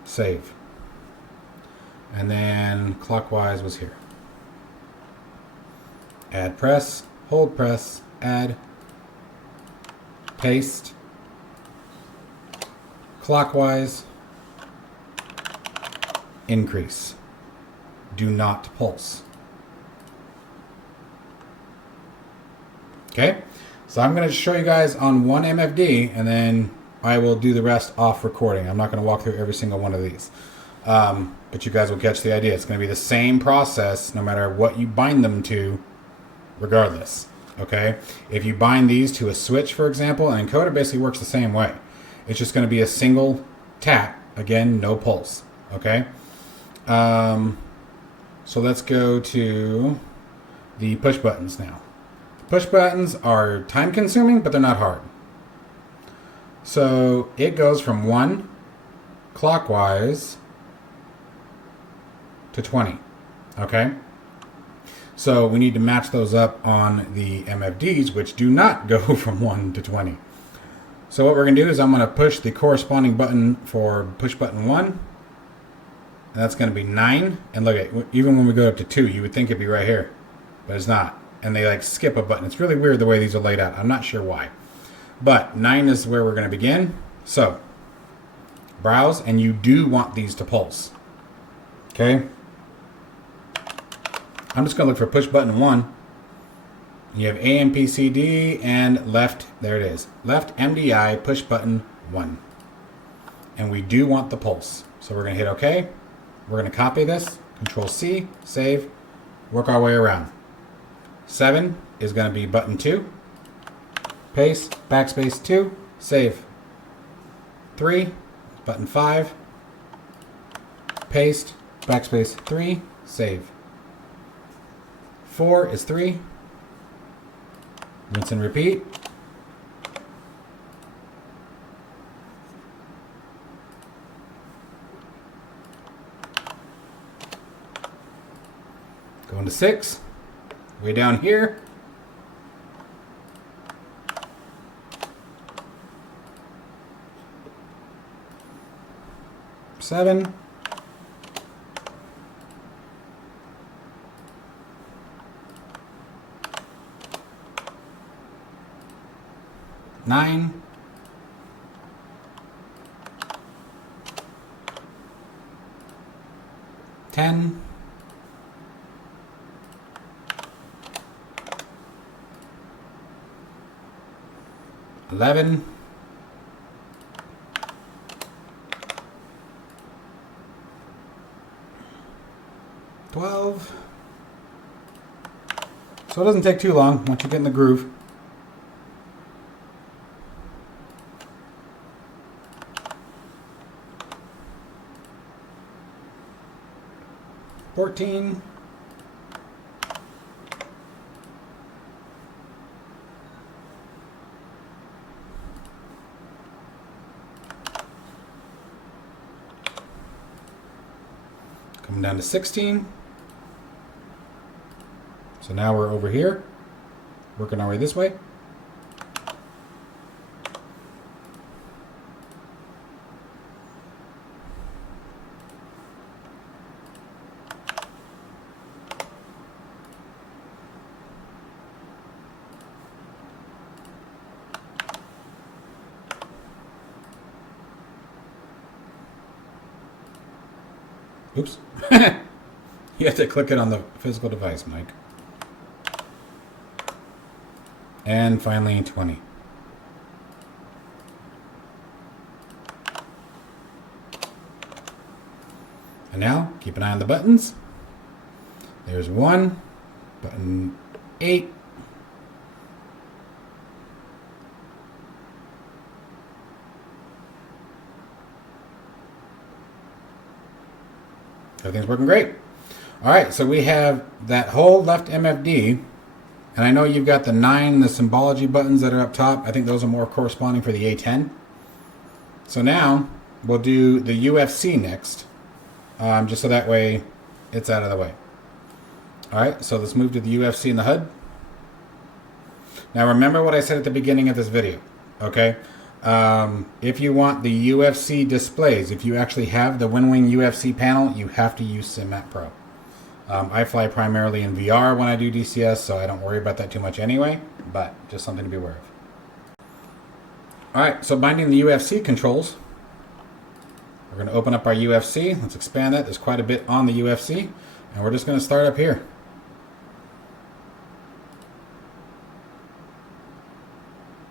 save. And then clockwise was here. Add press, hold press, add, paste, clockwise, increase. Do not pulse. Okay, so I'm going to show you guys on one MFD and then I will do the rest off recording. I'm not going to walk through every single one of these. But you guys will catch the idea. It's going to be the same process no matter what you bind them to, regardless. Okay, if you bind these to a switch, for example, an encoder basically works the same way. It's just going to be a single tap. Again, no pulse. Okay. So let's go to the push buttons now. Push buttons are time consuming, but they're not hard. So it goes from 1 clockwise to 20. Okay. So we need to match those up on the MFDs, which do not go from 1 to 20. So what we're going to do is I'm going to push the corresponding button for push button 1. And that's going to be 9. And look at, even when we go up to 2, you would think it'd be right here. But it's not. And they like skip a button. It's really weird the way these are laid out. I'm not sure why. But 9 is where we're going to begin. So, browse, and you do want these to pulse. Okay? I'm just going to look for push button 1. You have AMPCD and left, there it is. Left MDI push button 1. And we do want the pulse. So we're going to hit OK. We're going to copy this, Control C, save, work our way around. 7 is going to be button 2. Paste, backspace 2, save. 3, button 5. Paste, backspace 3, save. 4 is 3. Rinse and repeat. Going to 6. Way down here. 7. 9. 10. 11. 12. So it doesn't take too long once you get in the groove. 14. 16. So now we're over here, working our way this way. Oops. You have to click it on the physical device, Mike. And finally 20. And now, keep an eye on the buttons. There's 1, button 8. Everything's working great. All right, so we have that whole left MFD, and I know you've got the 9 and the symbology buttons that are up top. I think those are more corresponding for the A10. So now we'll do the UFC next, just so that way it's out of the way. All right, so let's move to the UFC in the HUD. Now remember what I said at the beginning of this video, okay? If you want the UFC displays, if you actually have the WinWing UFC panel, you have to use SimMap Pro. I fly primarily in VR when I do DCS, so I don't worry about that too much anyway, but just something to be aware of. Alright, so binding the UFC controls. We're going to open up our UFC. Let's expand that. There's quite a bit on the UFC, and we're just going to start up here.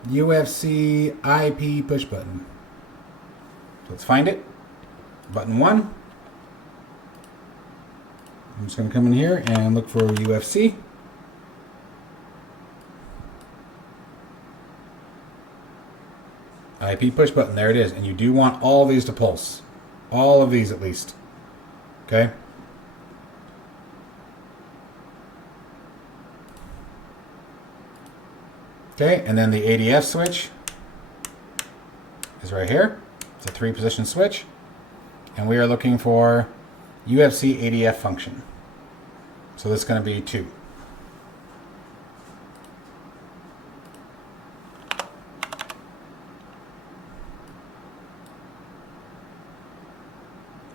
UFC IP push button. So let's find it. Button 1. I'm just going to come in here and look for UFC. IP push button. There it is. And you do want all these to pulse. All of these at least. Okay. Okay, and then the ADF switch is right here. It's a 3-position switch. And we are looking for UFC ADF function. So this is going to be 2.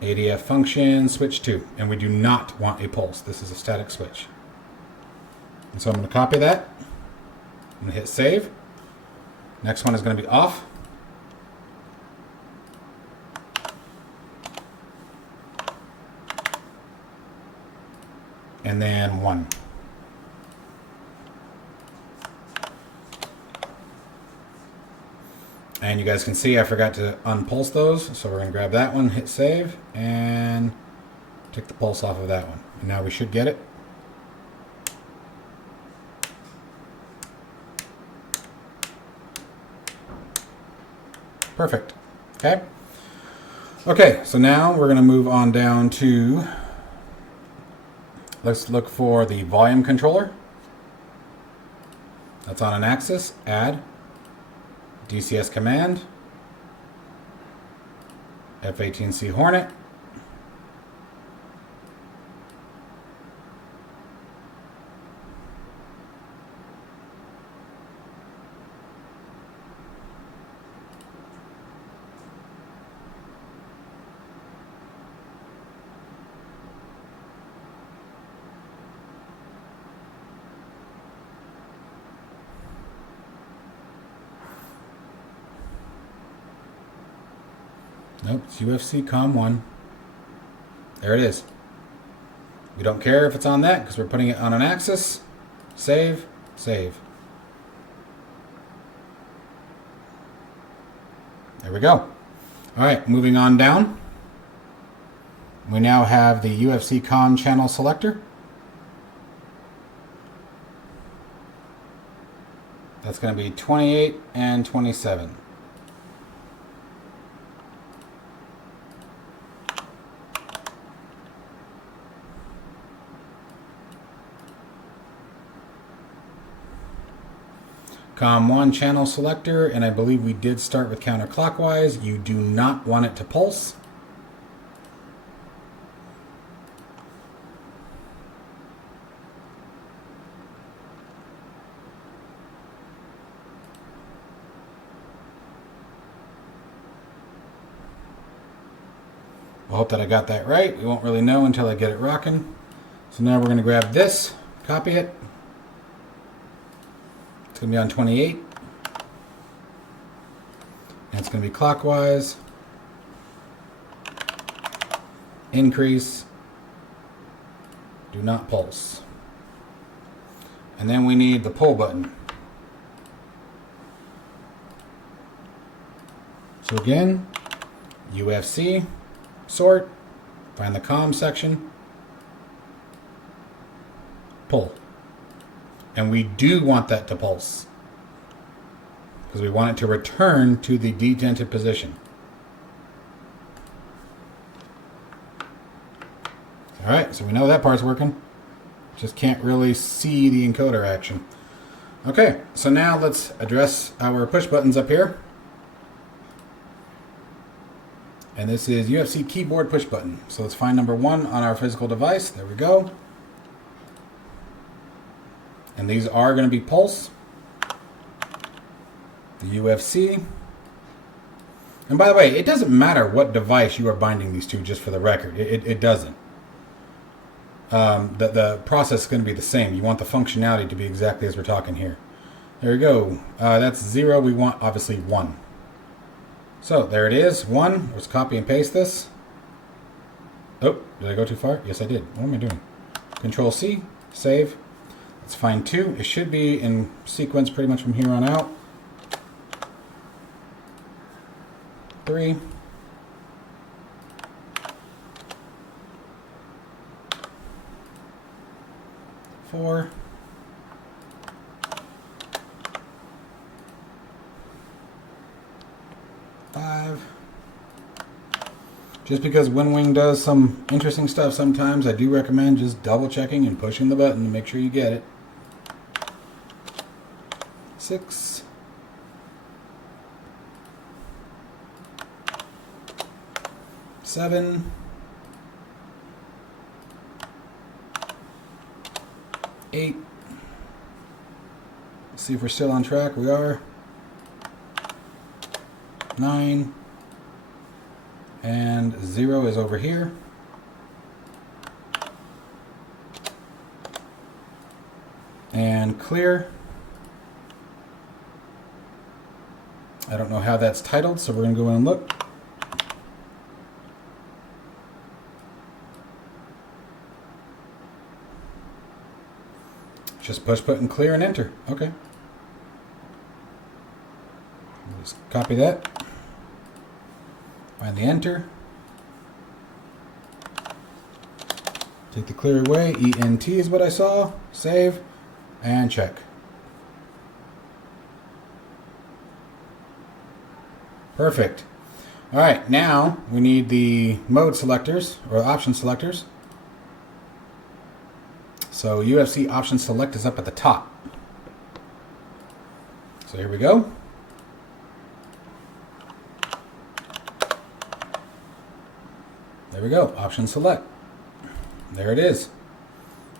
ADF function, switch 2. And we do not want a pulse. This is a static switch. And so I'm going to copy that. I'm going to hit save. Next one is going to be off. And then 1. And you guys can see I forgot to unpulse those, so we're going to grab that one, hit save, and take the pulse off of that one. And now we should get it. Perfect. Okay. Okay, so now we're going to move on down to, let's look for the volume controller. That's on an axis. Add. DCS command. F-18C Hornet. Nope, it's UFC COM 1. There it is. We don't care if it's on that because we're putting it on an axis. Save, save. There we go. All right, moving on down. We now have the UFC COM channel selector. That's going to be 28 and 27. COM1 channel selector, and I believe we did start with counterclockwise. You do not want it to pulse. I hope that I got that right. We won't really know until I get it rocking. So now we're going to grab this, copy it. It's going to be on 28. And it's going to be clockwise. Increase. Do not pulse. And then we need the pull button. So again, UFC, sort, find the COM section, pull. And we do want that to pulse because we want it to return to the detented position. All right, so we know that part's working. Just can't really see the encoder action. Okay, so now let's address our push buttons up here. And this is UFC keyboard push button. So let's find number 1 on our physical device. There we go. And these are going to be pulse. The UFC. And by the way, it doesn't matter what device you are binding these to, just for the record. It doesn't. The process is going to be the same. You want the functionality to be exactly as we're talking here. There we go. That's 0. We want, obviously, 1. So, there it is. 1. Let's copy and paste this. Oh, did I go too far? Yes, I did. What am I doing? Control-C. Save. Let's find 2. It should be in sequence pretty much from here on out. 3. 4. 5. Just because WinWing does some interesting stuff sometimes, I do recommend just double checking and pushing the button to make sure you get it. 6. 7. 8. Let's see if we're still on track. We are. 9. And 0 is over here. And clear. I don't know how that's titled, so we're going to go in and look. Just push button clear and enter. Okay. Just copy that. Find the enter. Take the clear away. ENT is what I saw. Save. And check. Perfect. All right, now we need the mode selectors or option selectors. So UFC option select is up at the top. So here we go. There we go, option select. There it is.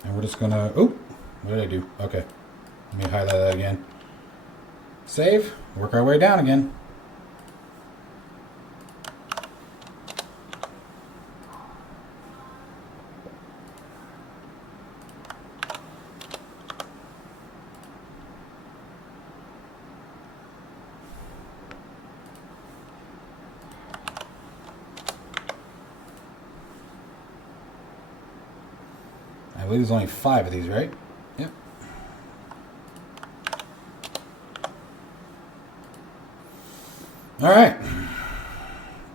And we're just gonna, oh, what did I do? Okay, let me highlight that again. Save, work our way down again. I believe there's only 5 of these, right? Yep. All right.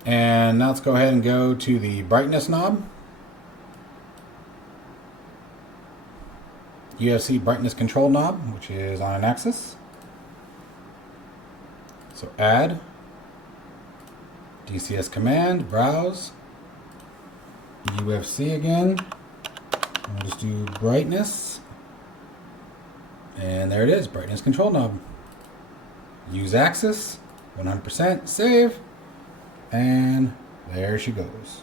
And now let's go ahead and go to the brightness knob. UFC brightness control knob, which is on an axis. So add, DCS command, browse, UFC again. We'll just do brightness. And there it is, brightness control knob. Use axis, 100%, save. And there she goes.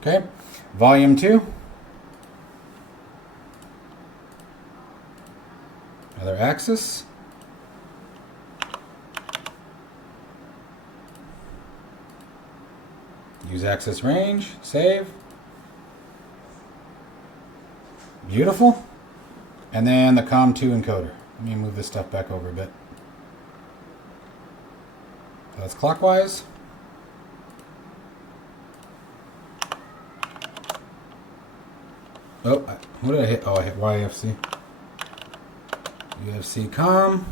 Okay, volume 2. Another axis. Use axis range, save. Beautiful. And then the COM2 encoder. Let me move this stuff back over a bit. So that's clockwise. Oh, what did I hit? Oh, I hit YFC. UFC COM.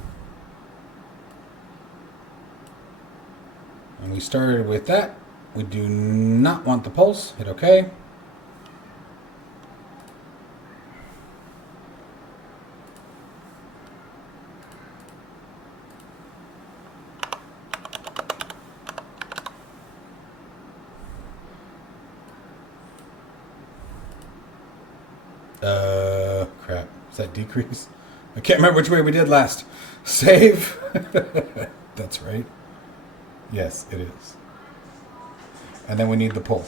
And we started with that. We do not want the pulse. Hit OK. Crap. Is that decrease? I can't remember which way we did last. Save. That's right. Yes, it is. And then we need the pull.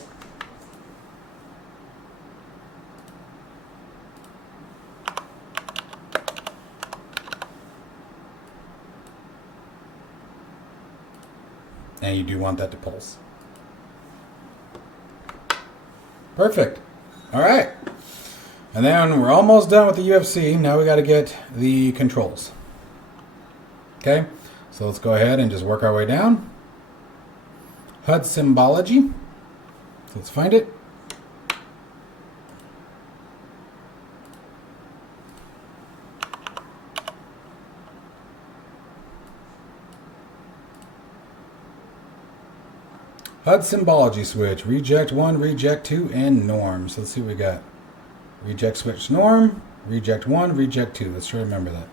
And you do want that to pulse. Perfect. All right. And then we're almost done with the UFC. Now we got to get the controls. Okay. So let's go ahead and just work our way down. HUD symbology. So let's find it. HUD symbology switch. Reject 1, reject 2, and norm. So let's see what we got. Reject switch norm. Reject 1, reject 2. Let's try to remember that.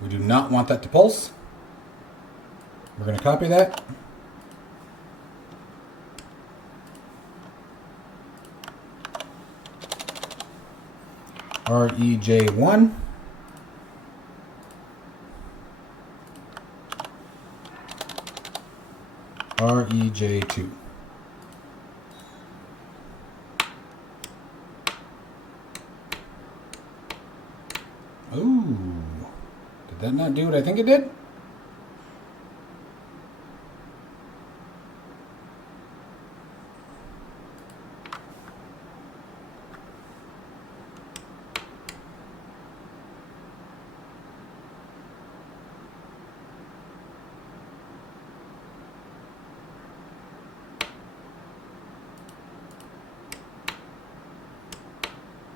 We do not want that to pulse. We're going to copy that. REJ1. REJ2. Ooh. Did that not do what I think it did?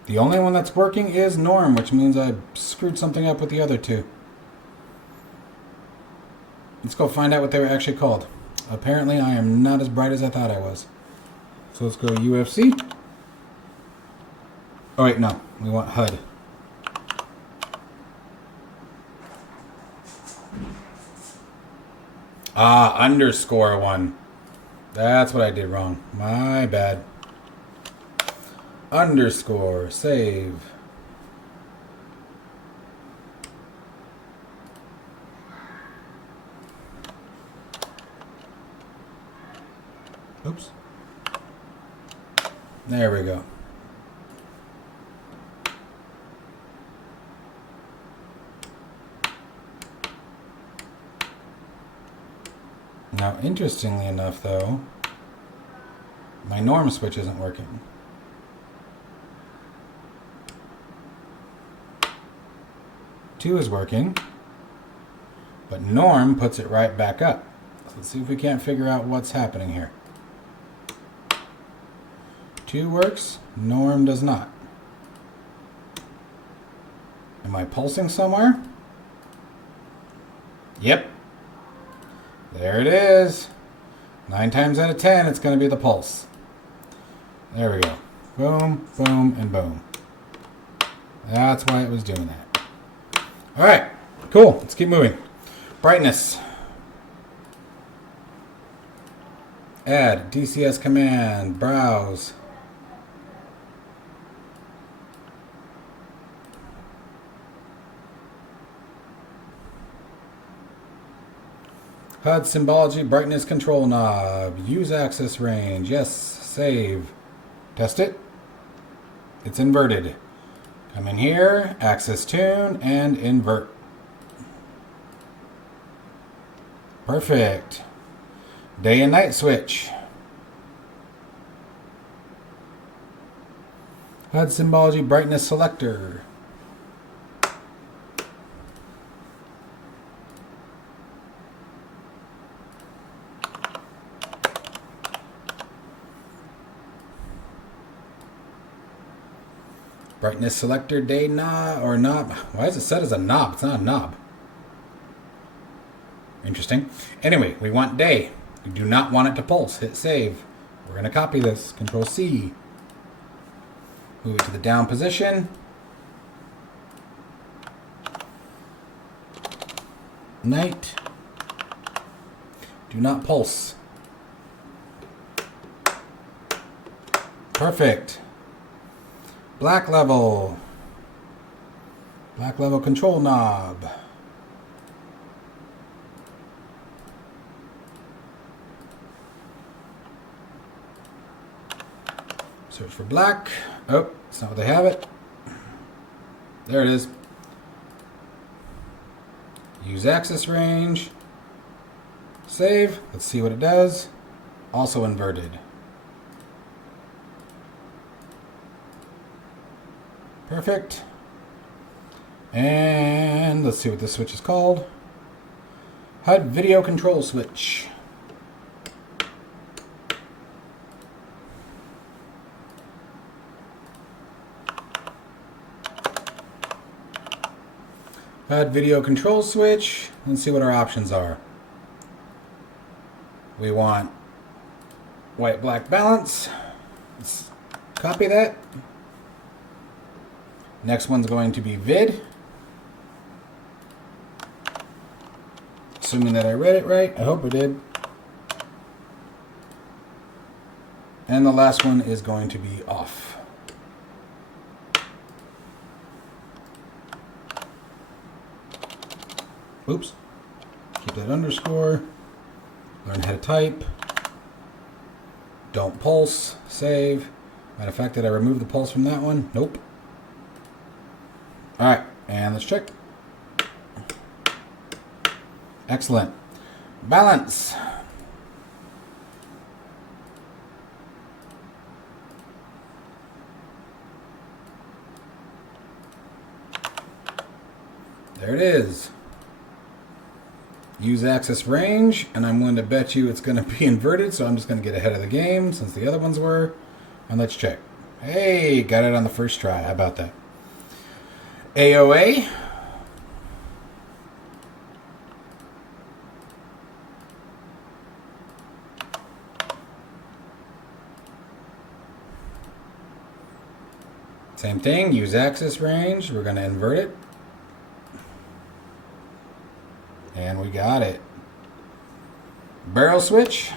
The only one that's working is norm, which means I screwed something up with the other two. Let's go find out what they were actually called. Apparently, I am not as bright as I thought I was. So let's go UFC. Oh wait, no. We want HUD. Ah, underscore one. That's what I did wrong. My bad. Underscore. Save. Oops. There we go. Now, interestingly enough, though, my norm switch isn't working. Two is working, but norm puts it right back up. So let's see if we can't figure out what's happening here. 2 works, norm does not. Am I pulsing somewhere? Yep. There it is. 9 times out of 10, it's going to be the pulse. There we go. Boom, boom, and boom. That's why it was doing that. All right, cool. Let's keep moving. Brightness. Add DCS command, browse. HUD symbology, brightness control knob, use access range, yes, save. Test it. It's inverted. Come in here, access tune, and invert. Perfect. Day and night switch. HUD symbology, brightness selector. Brightness selector, day knob, or knob. Why is it set as a knob? It's not a knob. Interesting. Anyway, we want day. We do not want it to pulse. Hit save. We're going to copy this. Control C. Move it to the down position. Night. Do not pulse. Perfect. Black level. Black level control knob. Search for black. Oh, that's not what they have it. There it is. Use access range. Save. Let's see what it does. Also inverted. Perfect. And let's see what this switch is called. HUD video control switch. HUD video control switch. Let's see what our options are. We want white black balance. Let's copy that. Next one's going to be vid. Assuming that I read it right. I hope I did. And the last one is going to be off. Oops. Keep that underscore. Learn how to type. Don't pulse. Save. Matter of fact, did I remove the pulse from that one? Nope. All right, and let's check. Excellent. Balance. There it is. Use access range, and I'm going to bet you it's going to be inverted, so I'm just going to get ahead of the game since the other ones were. And let's check. Hey, got it on the first try. How about that? AOA. Same thing, use axis range. We're going to invert it. And we got it. Barrel switch.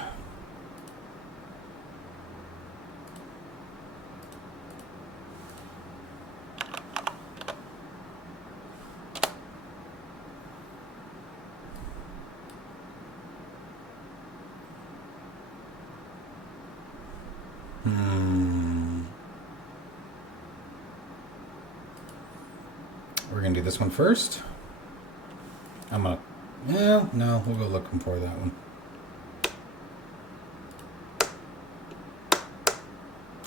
We're going to do this one first. I'm going to... Yeah, no, we'll go looking for that one.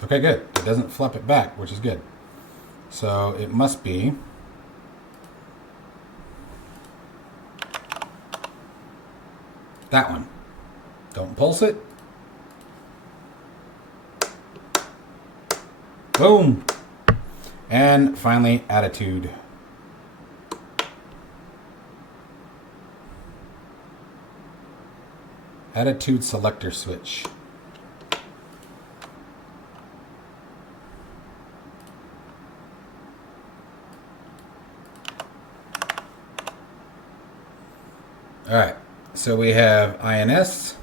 Okay, good. It doesn't flip it back, which is good. So it must be... that one. Don't pulse it. Boom. And finally, attitude. Attitude selector switch. All right, so we have INS,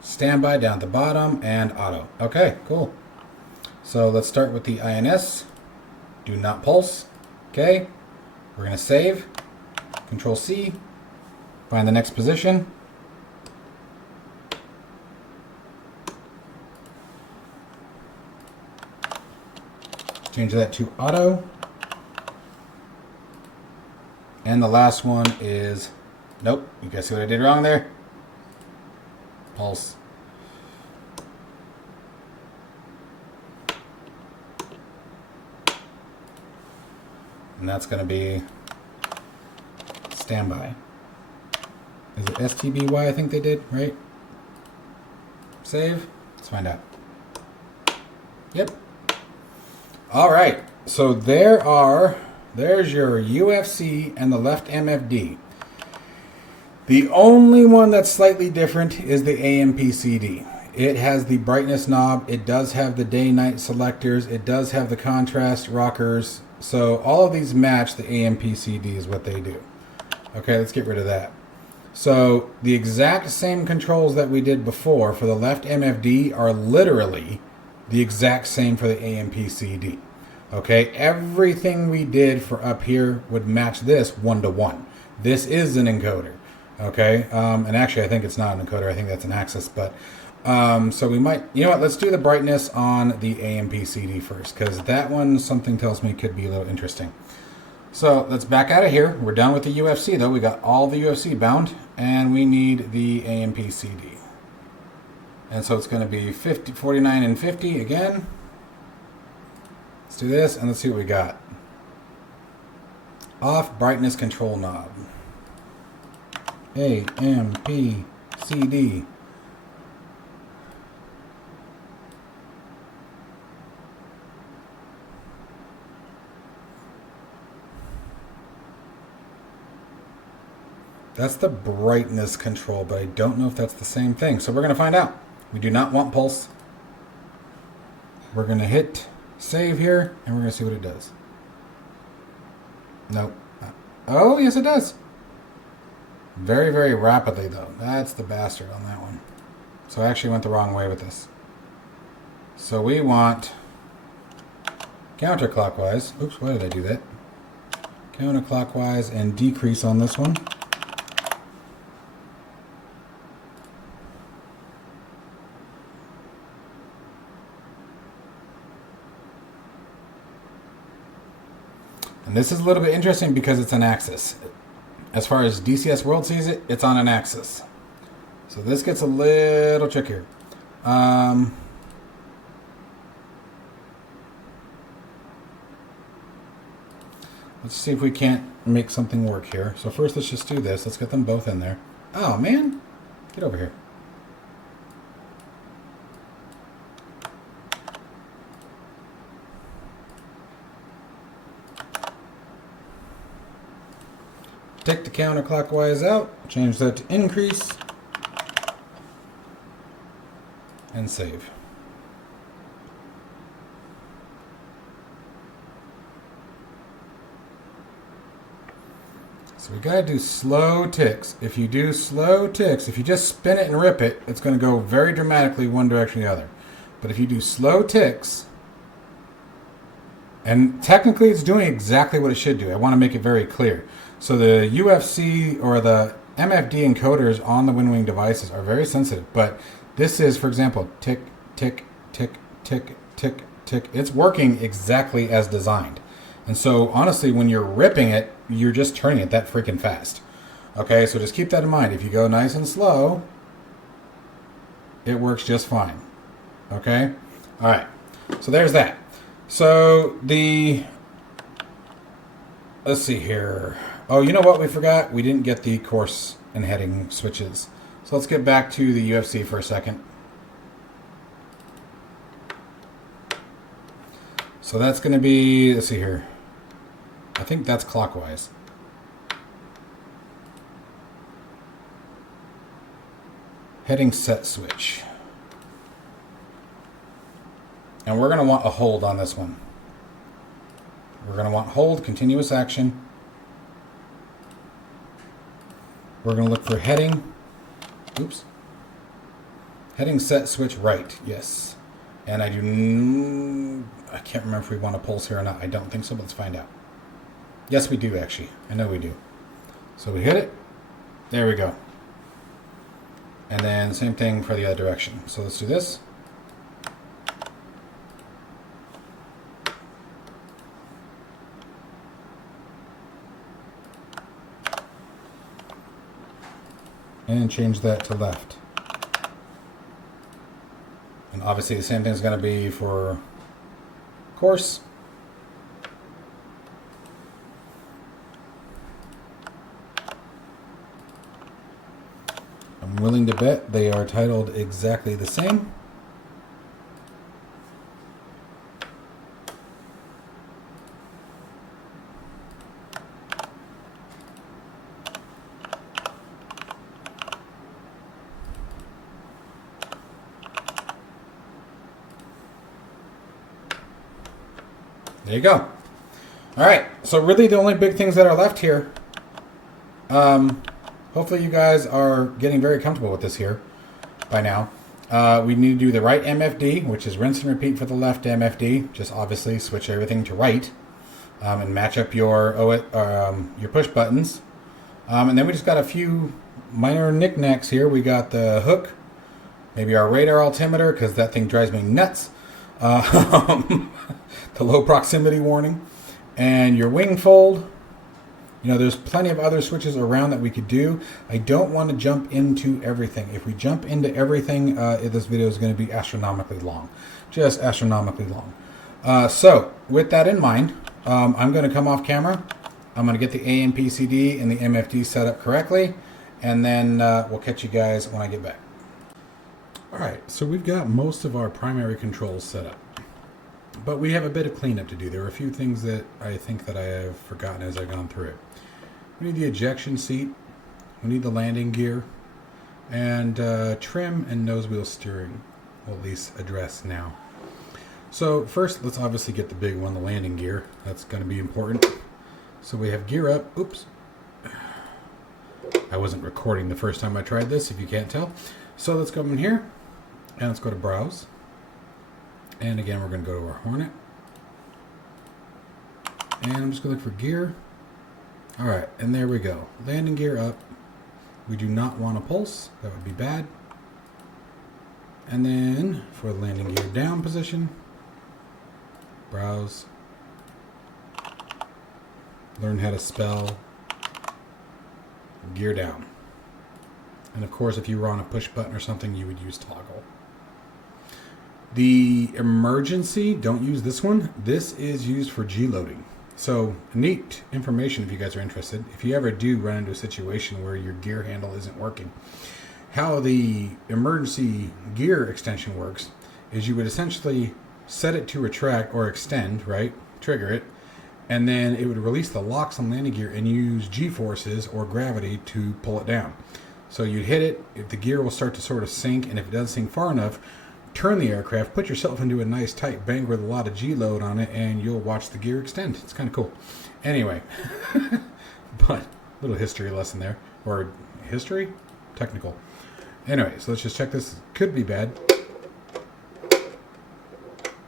standby down at the bottom, and auto. Okay, cool. So let's start with the INS. Do not pulse. Okay, we're going to save. Control C. Find the next position. Change that to auto. And the last one is, nope, you guys see what I did wrong there? Pulse. And that's going to be standby. Is it STBY I think they did, right? Save. Let's find out. Yep. All right. So there's your UFC and the left MFD. The only one that's slightly different is the AMPCD. It has the brightness knob. It does have the day-night selectors. It does have the contrast rockers. So all of these match the AMPCD is what they do. Okay, let's get rid of that. So the exact same controls that we did before for the left MFD are literally the exact same for the AMPCD. Okay, everything we did for up here would match this 1-to-1. This is an encoder. Okay, and actually I think it's not an encoder. I think that's an axis. But so we might, you know what? Let's do the brightness on the AMPCD first, because that one, something tells me, could be a little interesting. So let's back out of here. We're done with the UFC though. We got all the UFC bound, and we need the AMPCD. And so it's going to be 50, 49, and 50 again. Let's do this, and let's see what we got. Off brightness control knob. AMPCD. That's the brightness control, but I don't know if that's the same thing. So we're going to find out. We do not want pulse. We're going to hit save here, and we're going to see what it does. Nope. Oh, yes it does. Very, very rapidly, though. That's the bastard on that one. So I actually went the wrong way with this. So we want counterclockwise. Oops, why did I do that? Counterclockwise and decrease on this one. And this is a little bit interesting because it's an axis. As far as DCS World sees it, it's on an axis. So this gets a little trickier. Let's see if we can't make something work here. So first let's just do this. Let's get them both in there. Oh man, get over here. take the counterclockwise out, change that to increase, and save. So we gotta do slow ticks. If you do slow ticks, if you just spin it and rip it, it's gonna go very dramatically one direction or the other. But if you do slow ticks, and technically it's doing exactly what it should do. I wanna make it very clear. So the UFC or the MFD encoders on the WinWing devices are very sensitive, but this is, for example, tick, tick, tick, tick, tick, tick. It's working exactly as designed. And so, honestly, when you're ripping it, you're just turning it that freaking fast. Okay, so just keep that in mind. If you go nice and slow, it works just fine. Okay? All right. So there's that. So let's see here. Oh, you know what we forgot? We didn't get the course and heading switches. So let's get back to the UFC for a second. So that's going to be, let's see here. I think that's clockwise. Heading set switch. And we're going to want a hold on this one. We're going to want hold, continuous action. We're going to look for heading. Oops. Heading set switch right. Yes. And I can't remember if we want a pulse here or not. I don't think so, but let's find out. Yes, we do, actually. I know we do. So we hit it. There we go. And then same thing for the other direction. So let's do this. And change that to left. And obviously the same thing is going to be for course. I'm willing to bet they are titled exactly the same. There you go. All right. So really the only big things that are left here. Hopefully you guys are getting very comfortable with this here by now. We need to do the right MFD, which is rinse and repeat for the left MFD. Just obviously switch everything to right and match up your push buttons. And then we just got a few minor knickknacks here. We got the hook, maybe our radar altimeter, because that thing drives me nuts. The low proximity warning, and your wing fold. You know, there's plenty of other switches around that we could do. I don't want to jump into everything. If we jump into everything, this video is going to be astronomically long. Just astronomically long. So, with that in mind, I'm going to come off camera. I'm going to get the AMPCD and the MFD set up correctly, and then we'll catch you guys when I get back. Alright, so we've got most of our primary controls set up. But we have a bit of cleanup to do. There are a few things that I think that I have forgotten as I've gone through it. We need the ejection seat. We need the landing gear. And trim and nose wheel steering. We'll at least address now. So first, let's obviously get the big one, the landing gear. That's going to be important. So we have gear up. Oops. I wasn't recording the first time I tried this, if you can't tell. So let's go in here. And let's go to Browse. And again, we're going to go to our Hornet. And I'm just going to look for gear. Alright, and there we go. Landing gear up. We do not want a pulse. That would be bad. And then, for the landing gear down position, Browse. Learn how to spell gear down. And of course, if you were on a push button or something, you would use toggle. The emergency, don't use this one. This is used for G-loading. So, neat information if you guys are interested. If you ever do run into a situation where your gear handle isn't working, how the emergency gear extension works is you would essentially set it to retract or extend, right? Trigger it, and then it would release the locks on landing gear and use G-forces or gravity to pull it down. So you'd hit it, if the gear will start to sort of sink, and if it does sink far enough, turn the aircraft, put yourself into a nice tight bank with a lot of G load on it, and you'll watch the gear extend. It's kind of cool. Anyway, but little history lesson there. Or history? Technical. Anyway, so let's just check this. Could be bad.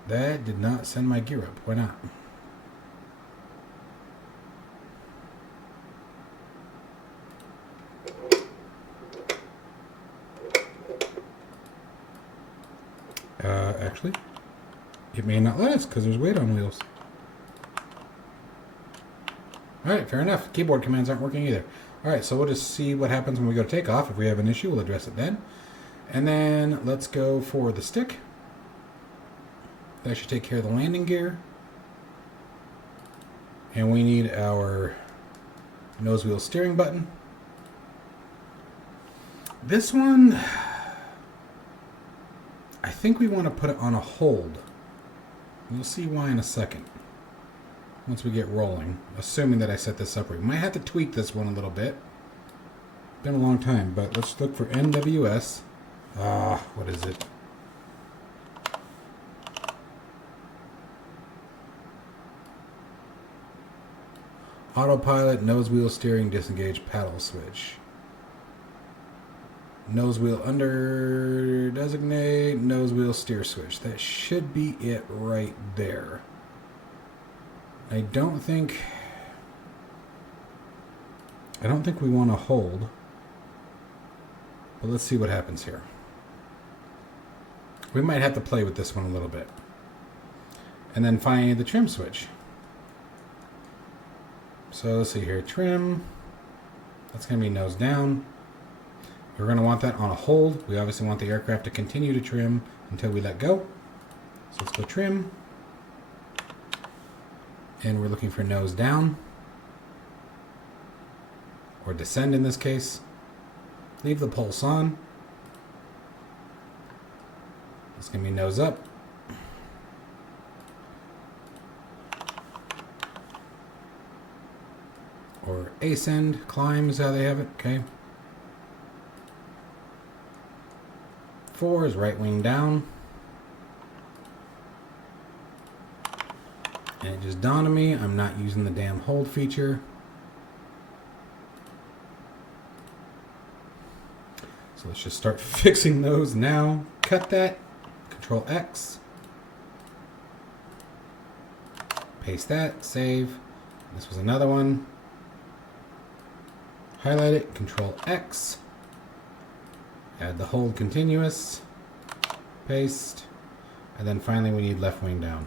That did not send my gear up. Why not? Actually, it may not let us because there's weight on wheels. Alright, fair enough. Keyboard commands aren't working either. Alright, so we'll just see what happens when we go to takeoff. If we have an issue, we'll address it then. And then let's go for the stick. That should take care of the landing gear. And we need our nose wheel steering button. This one, I think we want to put it on a hold. We'll see why in a second. Once we get rolling, assuming that I set this up right. We might have to tweak this one a little bit. Been a long time, but let's look for NWS. What is it? Autopilot, nose wheel steering, disengage, paddle switch. Nose wheel under, designate, nose wheel steer switch. That should be it right there. I don't think we want to hold, but let's see what happens here. We might have to play with this one a little bit. And then finally the trim switch. So let's see here, trim, that's going to be nose down. We're going to want that on a hold. We obviously want the aircraft to continue to trim until we let go. So let's go trim. And we're looking for nose down. Or descend in this case. Leave the pulse on. It's going to be nose up. Or ascend, climb is how they have it, okay. 4 is right wing down. And it just dawned on me, I'm not using the damn hold feature. So let's just start fixing those now. Cut that, Control X. Paste that, save. This was another one. Highlight it, Control X. Add the hold continuous, paste, and then finally we need left wing down.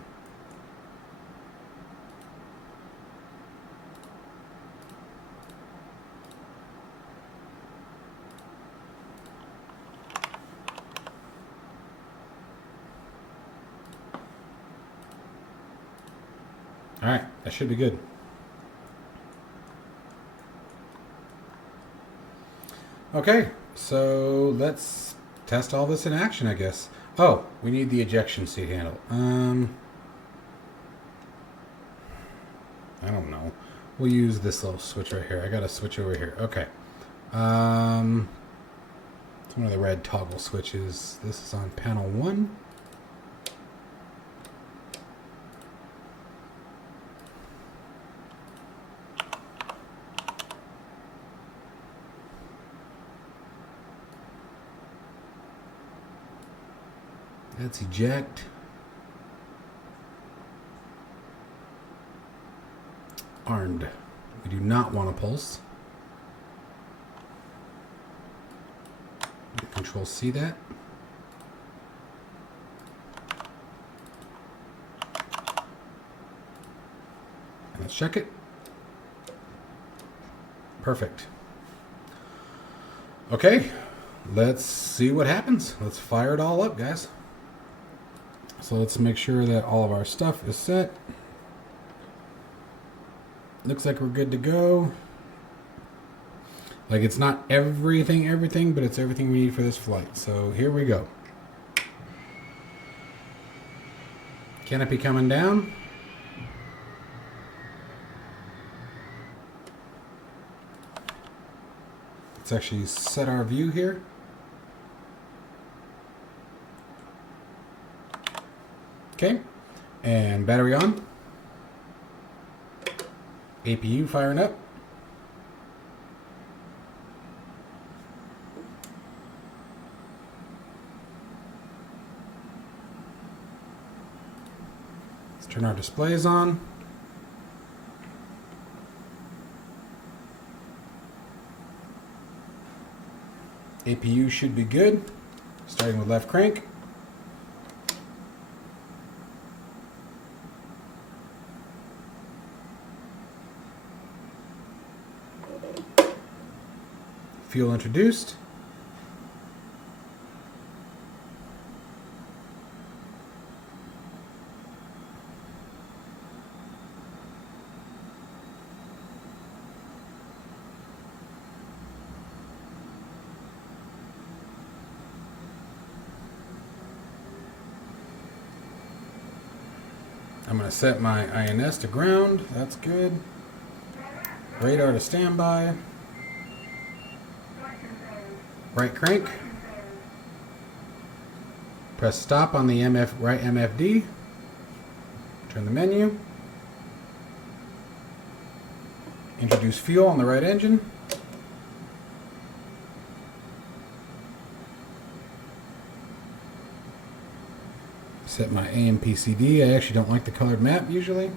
All right, that should be good. Okay, so let's test all this in action, I guess. Oh, we need the ejection seat handle. I don't know. We'll use this little switch right here. I got a switch over here. Okay. It's one of the red toggle switches. This is on panel 1. Let's eject. Armed. We do not want to pulse. Control C that. And let's check it. Perfect. Okay, let's see what happens. Let's fire it all up, guys. So let's make sure that all of our stuff is set. Looks like we're good to go. Like, it's not everything, but it's everything we need for this flight. So here we go. Canopy coming down. Let's actually set our view here. Okay, and battery on. APU firing up. Let's turn our displays on. APU should be good. Starting with left crank. Fuel introduced. I'm going to set my INS to ground. That's good. Radar to standby. Right crank. Press stop on the right MFD. Turn the menu. Introduce fuel on the right engine. Set my AMPCD. I actually don't like the colored map usually.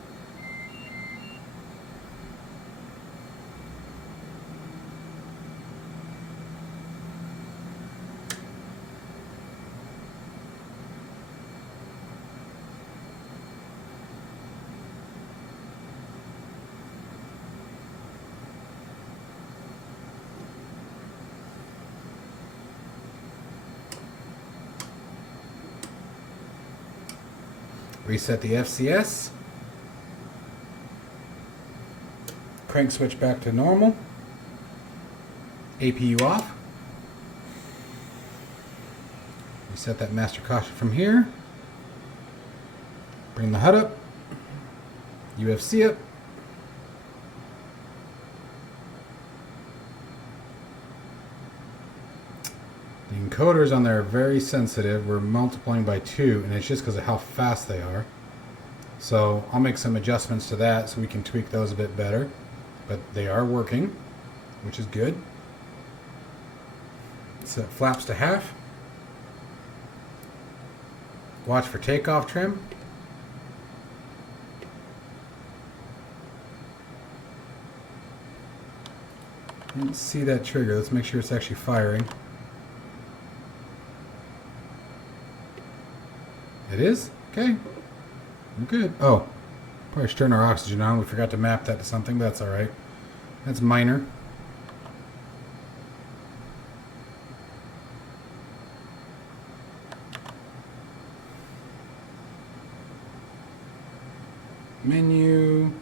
Reset the FCS. Crank switch back to normal. APU off. Reset that master caution from here. Bring the HUD up. UFC up. The encoders on there are very sensitive. We're multiplying by 2, and it's just because of how fast they are. So I'll make some adjustments to that so we can tweak those a bit better. But they are working, which is good. Set flaps to half. Watch for takeoff trim. Let's see that trigger. Let's make sure it's actually firing. It is? Okay. We're good. Oh, probably should turn our oxygen on. We forgot to map that to something, but that's alright. That's minor. Menu.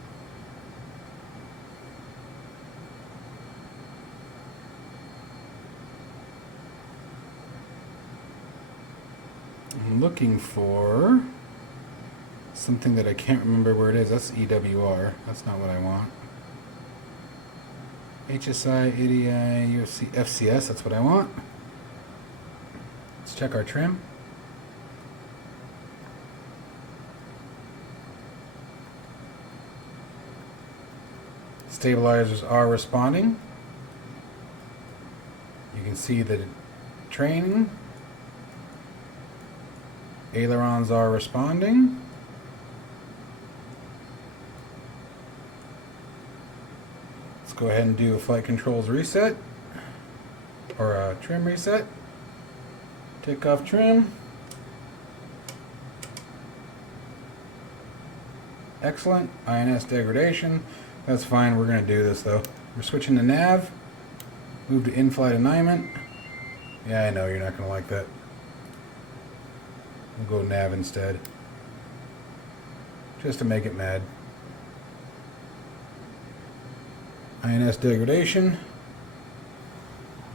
I'm looking for something that I can't remember where it is. That's EWR. That's not what I want. HSI, ADI, UFC, FCS. That's what I want. Let's check our trim. Stabilizers are responding. You can see the training. Ailerons are responding. Let's go ahead and do a flight controls reset, or a trim reset. Takeoff trim. Excellent. INS degradation. That's fine. We're going to do this though. We're switching to nav. Move to in-flight alignment. Yeah, I know you're not going to like that. We'll go nav instead. Just to make it mad. INS degradation.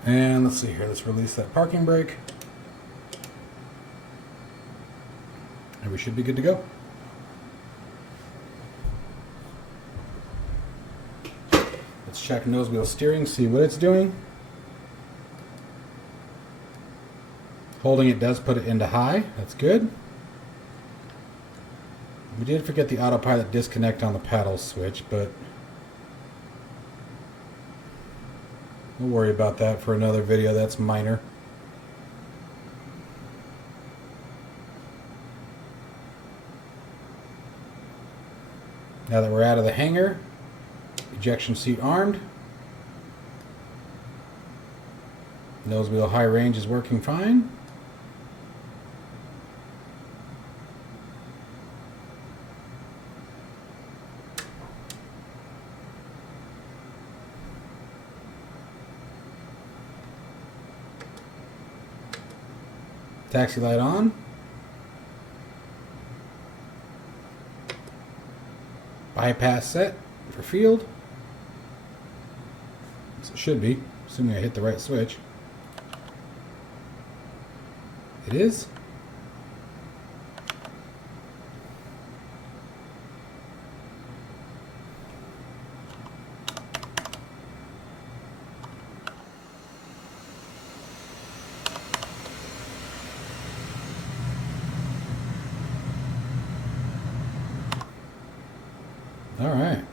And let's see here. Let's release that parking brake. And we should be good to go. Let's check nose wheel steering, see what it's doing. Holding it does put it into high. That's good. We did forget the autopilot disconnect on the paddle switch, but we'll worry about that for another video. That's minor. Now that we're out of the hangar, ejection seat armed. Nose wheel high range is working fine. Taxi light on. Bypass set for field. So it should be, assuming I hit the right switch. It is. All right.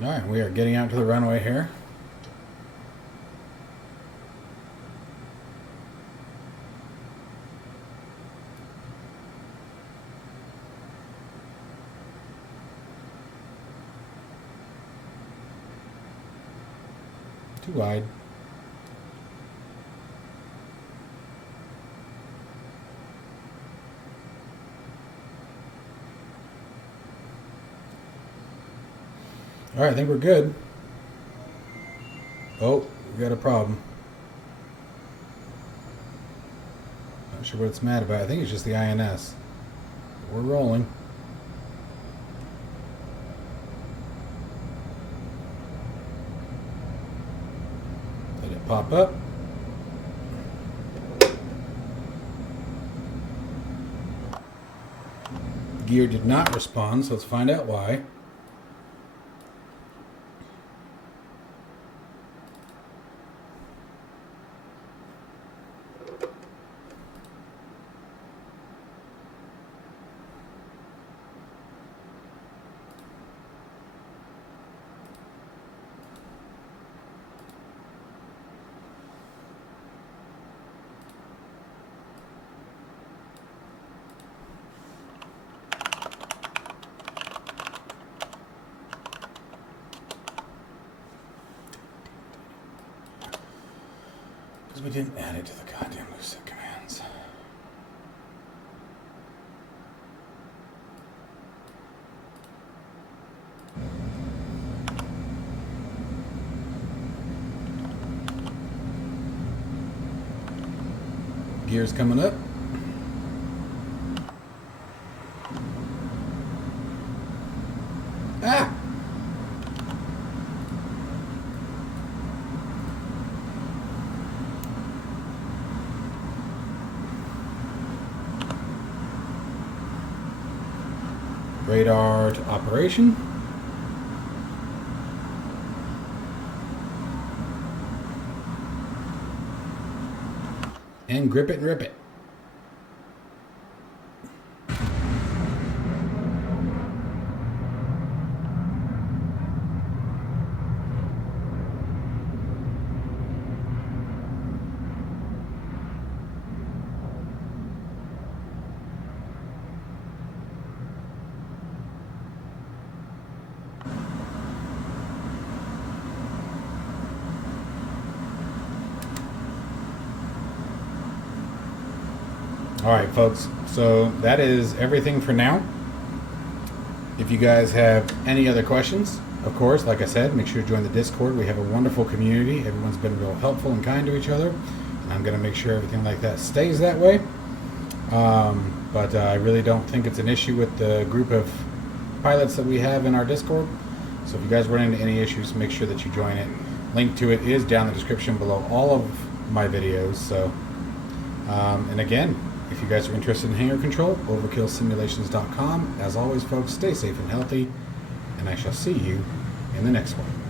All right, we are getting out to the runway here. Too wide. All right, I think we're good. Oh, we got a problem. Not sure what it's mad about. I think it's just the INS. We're rolling. Let it pop up. Gear did not respond, so let's find out why. We didn't add it to the goddamn lucid commands. Gears coming up. Ah! Radar to operation. And grip it and rip it. Alright folks, so that is everything for now. If you guys have any other questions, of course, like I said, make sure to join the Discord. We have a wonderful community. Everyone's been real helpful and kind to each other. And I'm going to make sure everything like that stays that way. But I really don't think it's an issue with the group of pilots that we have in our Discord. So if you guys run into any issues, make sure that you join it. Link to it is down in the description below all of my videos. So, and again, if you guys are interested in hangar control, overkillsimulations.com. As always, folks, stay safe and healthy, and I shall see you in the next one.